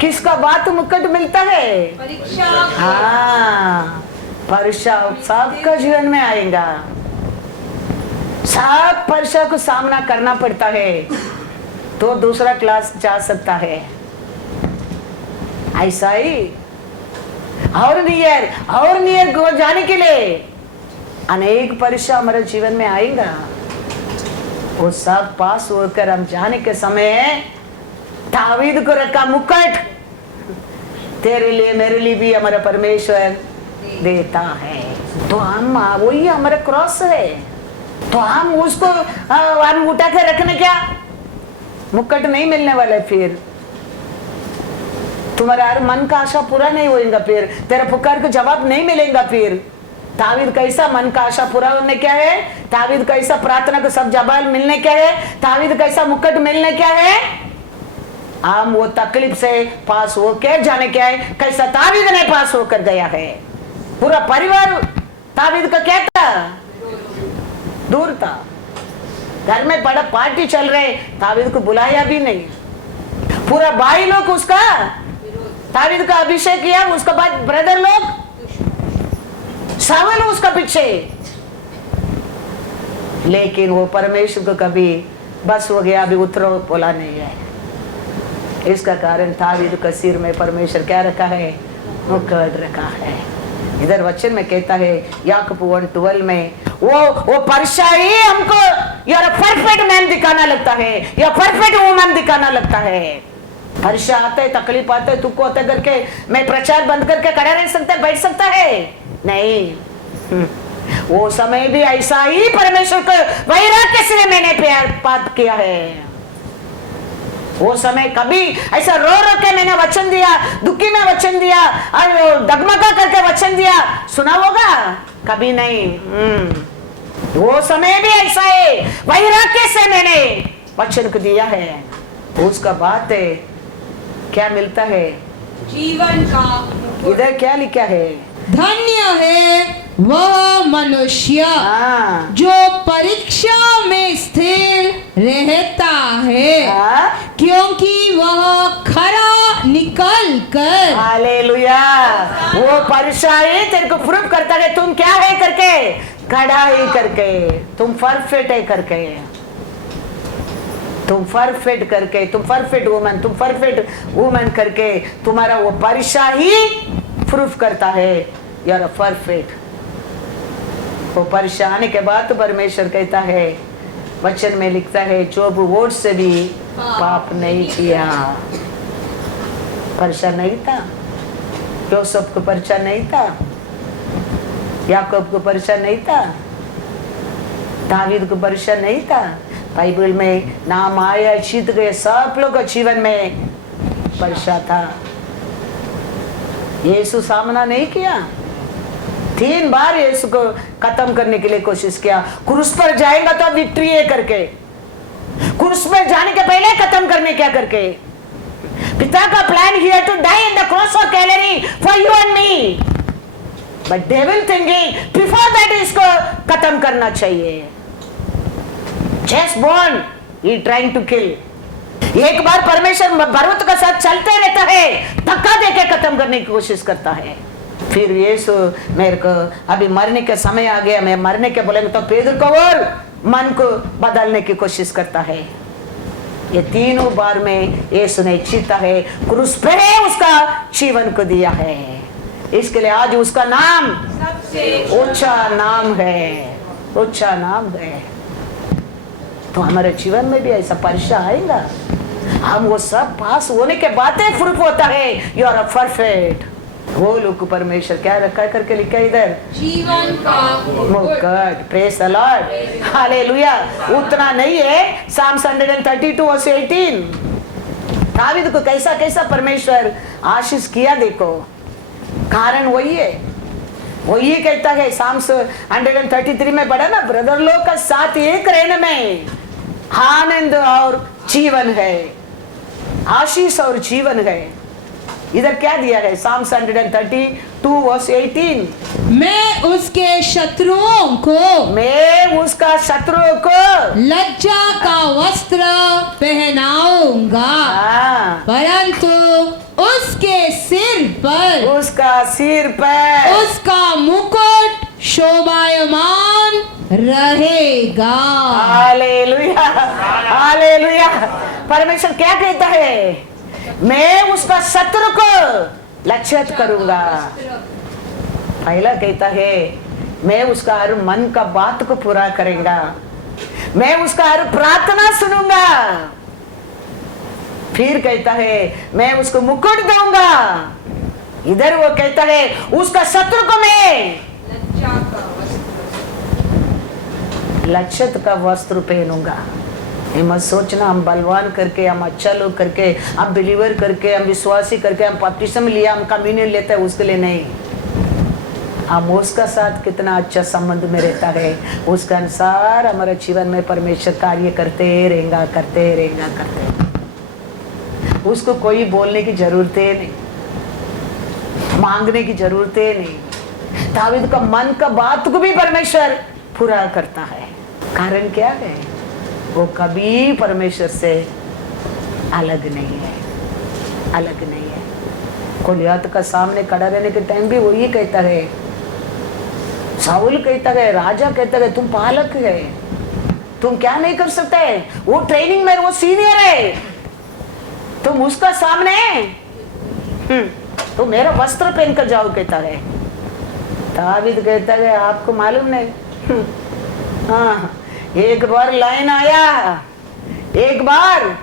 किसका बात मुकुट मिलता है? परीक्षा हाँ परीक्षा सबका जीवन में आएगा, सब परीक्षा को सामना करना पड़ता है तो दूसरा क्लास जा सकता है। ऐसा ही और नियर को जाने के लिए अनेक परीक्षा हमारे जीवन में आएगा। वो सब पास होकर हम जाने के समय दावीद को रखा मुकुट, तेरे लिए मेरे लिए भी हमारा परमेश्वर देता है। तो हम वही हमारा क्रॉस है, तो हम उसको हम उठा के रखने क्या मुकुट नहीं मिलने वाला। फिर तुम्हारा हर मन का आशा पूरा नहीं होगा, फिर तेरा पुकार को जवाब नहीं मिलेगा। फिर दावीद कैसा मन का आशा पूरा होने क्या है, दावीद कैसा प्रार्थना को सब जवाब मिलने क्या है, दावीद कैसा मुकुट मिलने क्या है। हम वो तकलीफ से पास होकर जाने क्या है, कैसा दावीद ने पास होकर गया है। पूरा परिवार दावीद का क्या था, दूर था, घर में बड़ा पार्टी चल रहे, दावीद को बुलाया भी नहीं। पूरा भाई लोग उसका दावीद का अभिषेक किया, उसके बाद ब्रदर लोग शामिल उसका पीछे, लेकिन वो परमेश्वर को कभी बस हो गया, अभी उतरो बोला नहीं है। इसका कारण दावीद का सिर में परमेश्वर क्या रखा है, मुकुट रखा है। इधर वचन में कहता है याकूब 1:12 में वो परीक्षा ही हमको यार परफेक्ट मैन दिखाना लगता है, या परफेक्ट वुमन दिखाना लगता है। परीक्षा आते है, तकलीफ आते है, तुक्को होते करके मैं प्रचार बंद करके खड़ा रह सकता, बैठ सकता है नहीं। वो समय भी ऐसा ही परमेश्वर को वैराग्य से मैंने प्यार पात किया है। वो समय कभी ऐसा रो रो के मैंने वचन दिया, दुखी में वचन दिया, डगमगा करके वचन दिया, सुना होगा कभी नहीं। वो समय भी ऐसा है, वैराग्य से मैंने वचन को दिया है। उसका बात है क्या मिलता है, जीवन का। इधर क्या लिखा है, धन्य है वह मनुष्य हाँ जो परीक्षा में स्थिर रहता है, हाँ? क्योंकि वह खरा निकल कर। हालेलुया। वो परीक्षा ही तेरे को प्रूव करता है तुम क्या है करके, खड़ा ही करके, तुम परफेक्ट है करके, तुम परफेक्ट करके, तुम परफेक्ट वुमन करके, तुम्हारा वो परीक्षा ही प्रूफ करता है यार परफेक्ट। वो परीक्षा आने के बाद तो परमेश्वर कहता है, वचन में लिखता है जो वोट से भी पाप नहीं किया। परीक्षा नहीं था, यूसुफ को परीक्षा नहीं था, याकूब को परीक्षा नहीं था, दावीद को परीक्षा नहीं था। बाइबल में नाम आया जीत गए सब लोग का जीवन में परीक्षा था। यीशु सामना नहीं किया, 3 बार यीशु को खत्म करने के लिए कोशिश किया। क्रूस पर जाएगा तो विक्ट्री है करके, क्रूस पर जाने के पहले खत्म करने क्या करके। पिता का plan here to die in the cross of Calvary for you and me, but devil thinking before that इसको खत्म करना चाहिए। Just born he trying to kill. एक बार परमेश्वर पर्वत के साथ चलते रहता है, धक्का देके खत्म करने की कोशिश करता है। फिर यीशु मेरे को अभी मरने का समय आ गया, मैं मरने के बोलेंगे तो पेदर को और मन को बदलने की कोशिश करता है। ये तीनों बार में यीशु ने जीता है, क्रूस पे उसका जीवन को दिया है। इसके लिए आज उसका नाम सबसे ऊंचा नाम है, ऊंचा नाम है। तो हमारे जीवन में भी ऐसा परीक्षा आएगा, हम वो सब पास होने के बाद प्रूफ होता है यू आर परफेक्ट। वो लोग परमेश्वर क्या रखा करके लिखा इधर, जीवन का मुकुट। Praise the Lord, hallelujah. उतना नहीं है, साम्स 132:18 दावीद को कैसा कैसा परमेश्वर आशीष किया, देखो कारण वही है। वो ये कहता है साम्स 133 में पढ़ा ना, ब्रदर लोग का साथ एक रहने में आनंद और जीवन है, आशीष और जीवन है। इधर क्या दिया है? साम्स 132 वर्स 18, मैं उसके शत्रुओं को लज्जा का वस्त्र पहनाऊंगा, परंतु उसके सिर पर उसका मुकुट शोभायमान रहेगा। Hallelujah, hallelujah. परमेश्वर क्या कहता है? मैं उसका शत्रु को लज्जित करूंगा। पहला कहता है मैं उसका हर मन का बात को पूरा करेगा, मैं उसका हर प्रार्थना सुनूंगा। फिर कहता है मैं उसको मुकुट दूंगा। इधर वो कहता है उसका शत्रु को मैं लज्जित का वस्त्र पहनूंगा। ये मत सोचना हम बलवान करके, हम अच्छा लोग करके, हम बिलीवर करके, हम विश्वासी करके, हम बपतिस्मा लिया, हम कम्युनियन लेते हैं, उसके लिए नहीं। हम उसका साथ कितना अच्छा संबंध में रहता है, उसके अनुसार हमारे जीवन में परमेश्वर कार्य करते रहेगा। उसको कोई बोलने की जरूरत है नहीं, मांगने की जरूरत है नहीं। दाऊद का मन का बात को भी परमेश्वर पूरा करता है। कारण क्या है? वो कभी परमेश्वर से अलग नहीं है। गोलियत का सामने खड़ा रहने के टाइम भी वो ये कहता है, शाऊल कहता है, राजा कहता है तुम पालक है, तुम क्या नहीं कर सकते? वो ट्रेनिंग में वो सीनियर है, तुम उसका सामने तो मेरा वस्त्र पहन कर जाओ कहता है। दाऊद कहता है आपको मालूम नहीं, हाँ एक बार लाइन आया, एक बार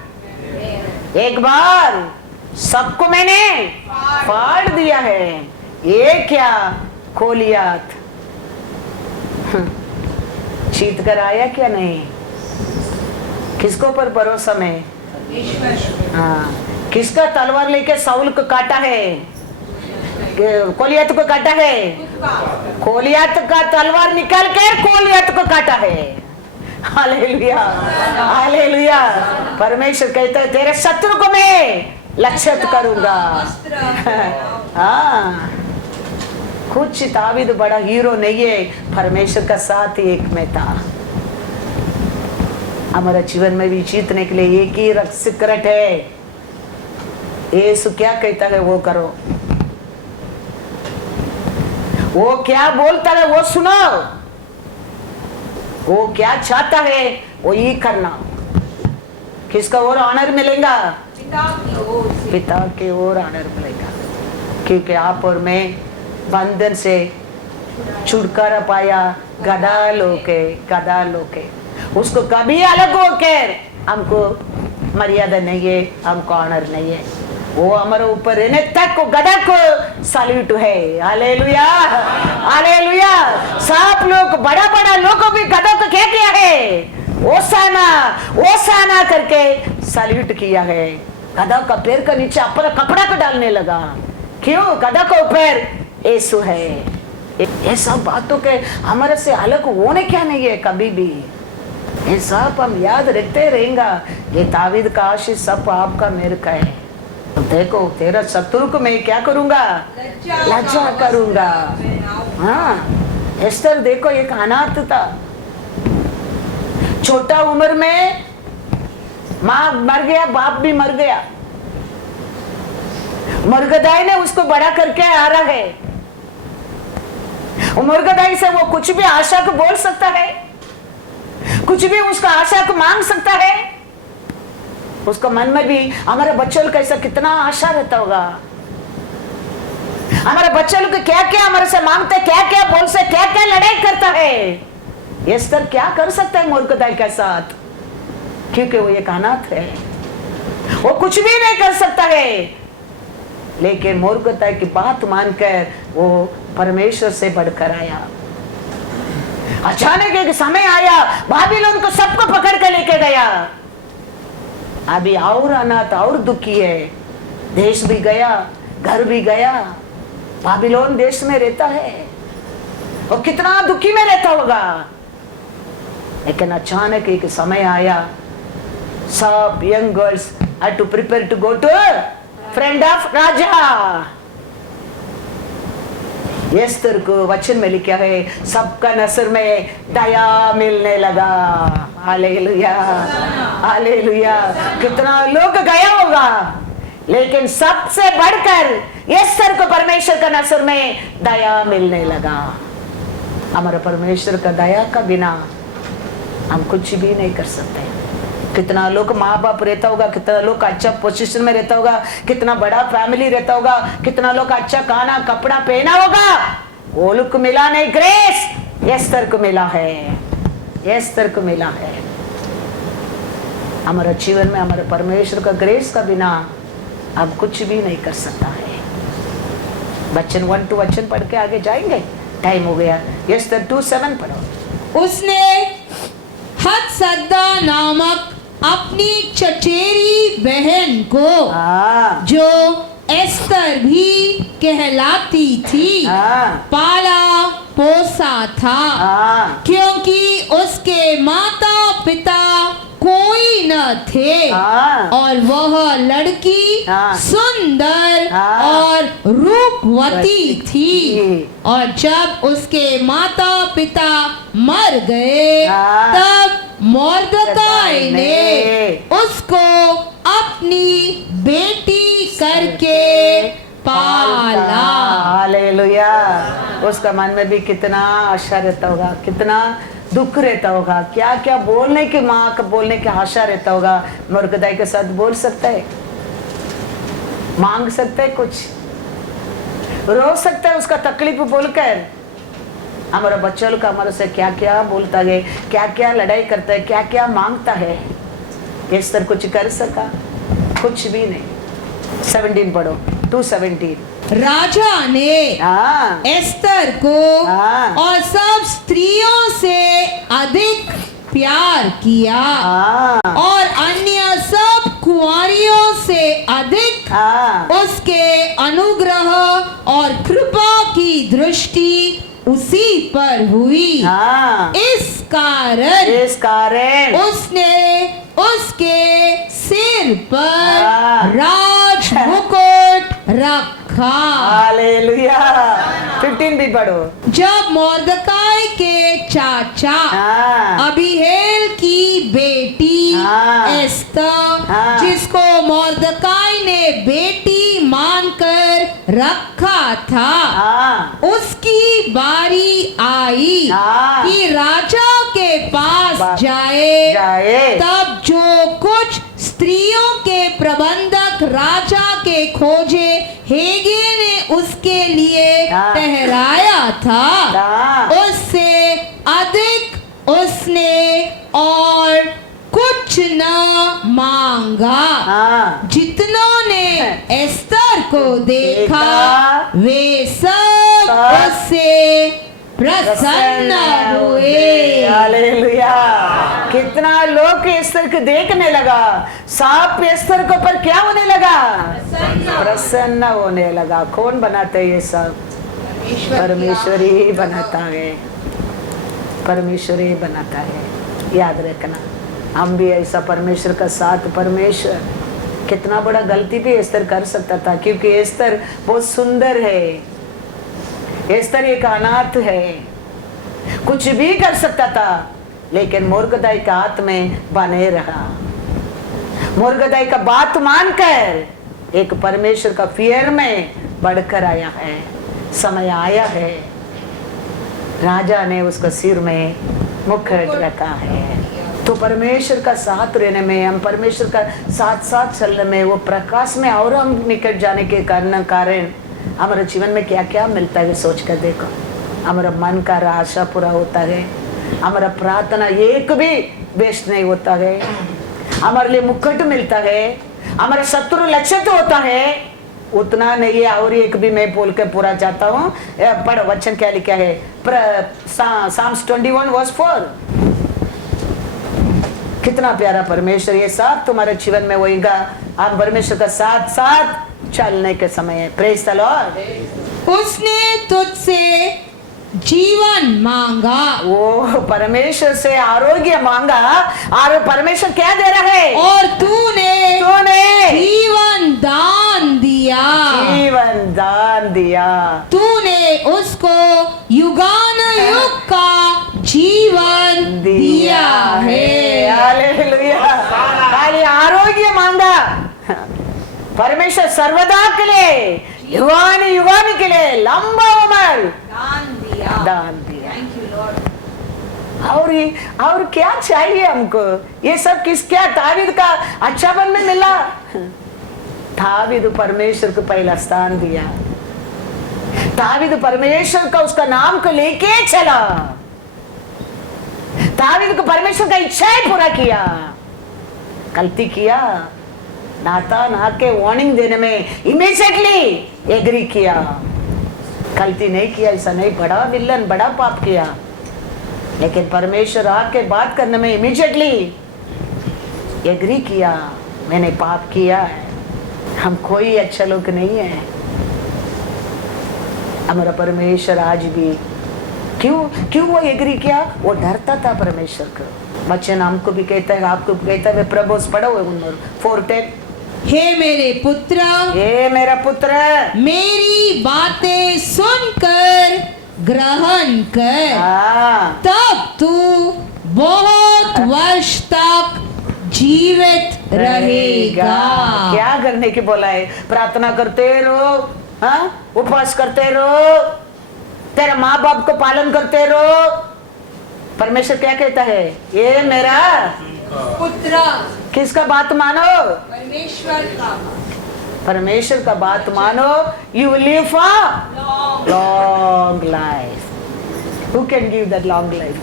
सबको मैंने फाड़ दिया है। ये क्या गोलियत जीत कर आया क्या? नहीं। किसको पर भरोसा में? हाँ। किसका तलवार लेके शाऊल को काटा है? गोलियत को काटा है। गोलियत का तलवार निकाल कर गोलियत को काटा है। Hallelujah, hallelujah. परमेश्वर कहता है तेरे शत्रु को मैं लज्जित करूंगा। हाँ, कुछ दाऊद बड़ा हीरो नहीं है, परमेश्वर का साथ एक में था। हमारा जीवन में भी जीतने के लिए एक ही सिकरेट है, यीशु क्या कहता है वो करो, वो क्या बोलता है वो सुनो, वो क्या चाहता है वो ये करना। किसका और ऑनर मिलेगा? पिता के और ऑनर मिलेगा, क्योंकि आप और मैं बंधन से छुटकारा पाया। गधा लोके उसको कभी अलग होकर हमको मर्यादा नहीं है, हमको ऑनर नहीं है। वो हमारे ऊपर रहने तक को गधा को सैल्यूट है। Hallelujah, hallelujah. सब लोग बड़ा लोगों भी गधा को क्या किया है? ओसाना करके सैल्यूट किया है। गधा का पैर का नीचे अपना कपड़ा को डालने लगा। क्यों? गधा का ऊपर यीशु है। ये सब बातों के हमारे से अलग होने क्या नहीं है कभी भी। ये सब हम याद रखते रहेंगे। ये दाऊद का आशीष सब आपका मेरे का है। देखो तेरा शत्रु को मैं क्या करूंगा? लज्जा करूंगा। हाँ, एस्टर देखो एक अनाथ था, छोटा उम्र में माँ मर गया, बाप भी मर गया। मुर्गदाई ने उसको बड़ा करके आ रहा है। मुर्गदाई से वो कुछ भी आशा को बोल सकता है, कुछ भी उसका आशा को मांग सकता है। उसका मन में भी हमारे बच्चों का ऐसा कितना आशा रहता होगा। हमारे बच्चे लोग क्या क्या हमारे से मांगते, क्या क्या बोल से, क्या क्या लड़ाई करता है। ये स्तर क्या कर सकता है मुर्गदाई के साथ? क्योंकि वो एक अनाथ है, वो कुछ भी नहीं कर सकता है। लेकिन मुर्गदाई की बात मानकर वो परमेश्वर से बढ़कर आया। अचानक एक समय आया, बाबिलोन को सबको पकड़ कर लेके गया। अभी और अनाथ और दुखी है, देश भी गया, घर भी गया, बाबिलोन देश में रहता है। वो कितना दुखी में रहता होगा। लेकिन अचानक एक समय आया, सब young girls had to prepare to go to friend of राजा। एस्तर को वचन में लिखा है, सबका नसर में दया मिलने लगा। Hallelujah, hallelujah. कितना लोग गया होगा, लेकिन सबसे बढ़कर एस्तर को परमेश्वर का नसर में दया मिलने लगा। हमारा परमेश्वर का दया का बिना हम कुछ भी नहीं कर सकते। कितना लोग माँ बाप रहता होगा, कितना लोग अच्छा पोजीशन में रहता होगा, कितना बड़ा फैमिली रहता होगा, कितना लोग अच्छा खाना कपड़ा पहना होगा, वो लोग को मिला नहीं ग्रेस, एस्तर को मिला है, एस्तर को मिला है। हमारे जीवन में हमारे परमेश्वर का ग्रेस का बिना अब कुछ भी नहीं कर सकता है। वचन 1 to वचन पढ़ के आगे जाएंगे, टाइम हो गया। एस्तर 2:7 पढ़ो। उसने हदसद्दा नामक अपनी चचेरी बहन को, जो एस्तर भी कहलाती थी, पाला पोसा था, क्योंकि उसके माता पिता कोई न थे, और वह लड़की सुंदर और रूपवती थी। और जब उसके माता पिता मर गए, तब मोर्दकाई ने उसको अपनी बेटी करके पाला। हालेलुया। उसका मन में भी कितना आशा रहता होगा, कितना दुख रहता होगा, क्या क्या बोलने की, माँ का बोलने की आशा रहता होगा। मोर्दकाई के साथ बोल सकता है, मांग सकता है, कुछ रो सकता है उसका तकलीफ बोलकर। हमारा बच्चों का हमारे से क्या क्या बोलता है, क्या क्या लड़ाई करता है, क्या क्या मांगता है। एस्तर कुछ कर सका? कुछ भी नहीं। 17 पढ़ो, 2:17। राजा ने एस्तर को और सब स्त्रियों से अधिक प्यार किया, और अन्य सब कुंवारियों से अधिक उसके अनुग्रह और कृपा की दृष्टि उसी पर हुई। इस कारण उसने उसके सिर पर राज मुकुट रखा। हालेलुया। 15 भी पढ़ो। जब मोर्दकाई के चाचा अबीहेल की बेटी एस्तर, जिसको मोर्दकाई ने बेटी मानकर रखा था, उसकी बारी आई कि राजा के पास जाए, तब जो कुछ स्त्रियों के प्रबंधक राजा के खोजे हेगे ने उसके लिए ठहराया था, उससे अधिक उसने और कुछ न मांगा। जितनों ने एस्तर को देखा, वे सब उससे प्रसन्न हुए। हालेलुया। कितना लोग एस्तर को देखने लगा, सांप एस्तर को पर क्या होने लगा? प्रसन्न होने लगा। कौन बनाते ये सब? परमेश्वर ही बनाता है, परमेश्वर ही बनाता है। याद रखना, हम भी ऐसा परमेश्वर का साथ, परमेश्वर कितना बड़ा गलती भी एस्तर कर सकता था, क्योंकि एस्तर बहुत सुंदर है। एस्तर एक अनाथ है, कुछ भी कर सकता था, लेकिन मोर्दकाई के हाथ में बने रहा। मोर्दकाई का बात मानकर एक परमेश्वर का फियर में बढ़कर आया है। समय आया है, राजा ने उसका सिर में मुकुट रखा है। तो परमेश्वर का साथ रहने में, हम परमेश्वर का साथ साथ चलने में, वो प्रकाश में और हम निकट जाने के कारण हमारे जीवन में क्या क्या मिलता है सोच कर देखो। हमारा मन का आशा पूरा होता है, हमारा प्रार्थना एक भी वेस्ट नहीं होता है, हमारे लिए मुकुट मिलता है, हमारा शत्रु लक्षित होता है, उतना नहीं है। और एक भी मैं बोल के पूरा चाहता हूँ, पढ़ो वचन क्या लिखा है, Psalms 21:4। कितना प्यारा परमेश्वर, ये सब तुम्हारे जीवन में होएगा। आप परमेश्वर का साथ साथ चलने के समय है। Praise the Lord. उसने तुझसे जीवन मांगा वो परमेश्वर से आरोग्य मांगा और परमेश्वर क्या दे रहा है? और तूने जीवन दान दिया। जीवन दान दिया। तूने उसको युगानुयुग का जीवन दिया है। हालेलुया। खाली आरोग्य मांगा, परमेश्वर सर्वदा के लिए, युगान युगान के लिए लंबा उम्र दान दिया। और क्या चाहिए हमको? ये सब किस क्या दावीद का अच्छापन में मिला? दावीद परमेश्वर को पहला स्थान दिया। दावीद परमेश्वर का उसका नाम को लेके चला। दावीद को परमेश्वर का इच्छाएं पूरा किया। गलती किया, नातान आके वार्निंग देने में इमीडिएटली एग्री किया। गलती नहीं किया, ऐसा नहीं, बड़ा विलन, बड़ा पाप किया, लेकिन परमेश्वर आके बात करने में इमीडिएटली एग्री किया, मैंने पाप किया है, हम कोई अच्छा लोग नहीं है। हमारा परमेश्वर आज भी क्यों वो एग्री किया? वो डरता था परमेश्वर को। बच्चन हमको भी कहता है, आपको भी कहता है, प्रभु पढ़ो 4:10। हे मेरे पुत्र, हे मेरा पुत्र, मेरी बातें सुनकर ग्रहण कर, तब तू बहुत वर्ष तक जीवित रहेगा। क्या करने की बोला है? प्रार्थना करते रहो, उपवास करते रहो, तेरे माँ बाप को पालन करते रहो। परमेश्वर क्या कहता है? ये मेरा पुत्र, किसका बात मानो? परमेश्वर का। परमेश्वर का बात मानो, you will live for long life. Who can give that long life?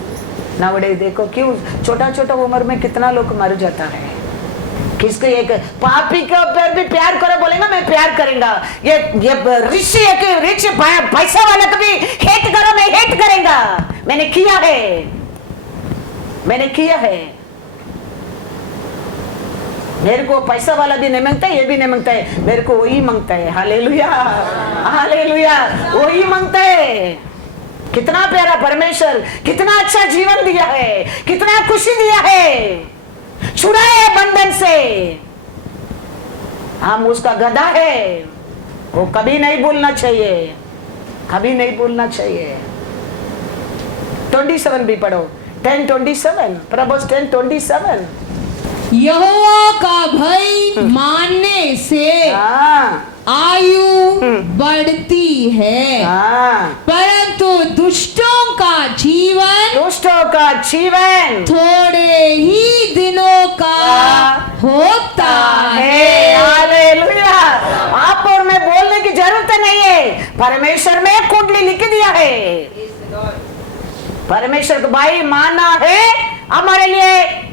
Nowadays देखो क्यों छोटा छोटा उम्र में कितना लोग मर जाता है। किसको एक पापी के ऊपर भी प्यार करो बोलेगा, मैं प्यार करेंगा। ये रिच पैसा वाला कभी हेट करो, मैं हेट करेंगा। मैंने किया है, मैंने किया है। मेरे को पैसा वाला भी नहीं मांगता है, ये भी नहीं मांगता है, मेरे को वही मांगता है। हालेलुया, हालेलुया, वही मांगता है। कितना प्यारा परमेश्वर, कितना अच्छा जीवन दिया है, कितना खुशी दिया है, छुड़ाए बंधन से। हम उसका गधा है, वो कभी नहीं भूलना चाहिए, कभी नहीं भूलना चाहिए। 27 भी पढ़ो, 10:27, प्रभुस 10:27। यहोवा का भय मानने से आयु बढ़ती है, परंतु दुष्टों का जीवन थोड़े ही दिनों का होता है। हालेलुया। आप और मैं बोलने की जरूरत नहीं है, परमेश्वर में कुंडली लिख दिया है। परमेश्वर को भाई मानना है हमारे लिए।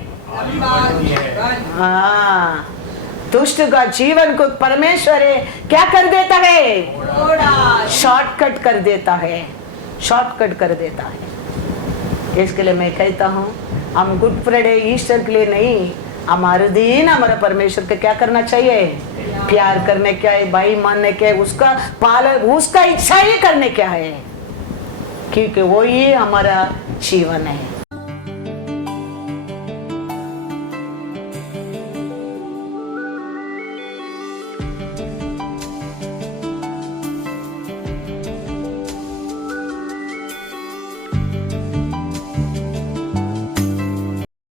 दुष्ट का जीवन को परमेश्वर क्या कर देता है? शॉर्टकट कर देता है, शॉर्टकट कर देता है। इसके लिए मैं कहता हूँ, हम गुड फ्राइडे ईस्टर के लिए नहीं, हमारे दिन हमारा परमेश्वर को क्या करना चाहिए? प्यार करने क्या है, भाई मानने क्या है, उसका पालन, उसका इच्छा ही करने क्या है, क्योंकि वो ही हमारा जीवन है।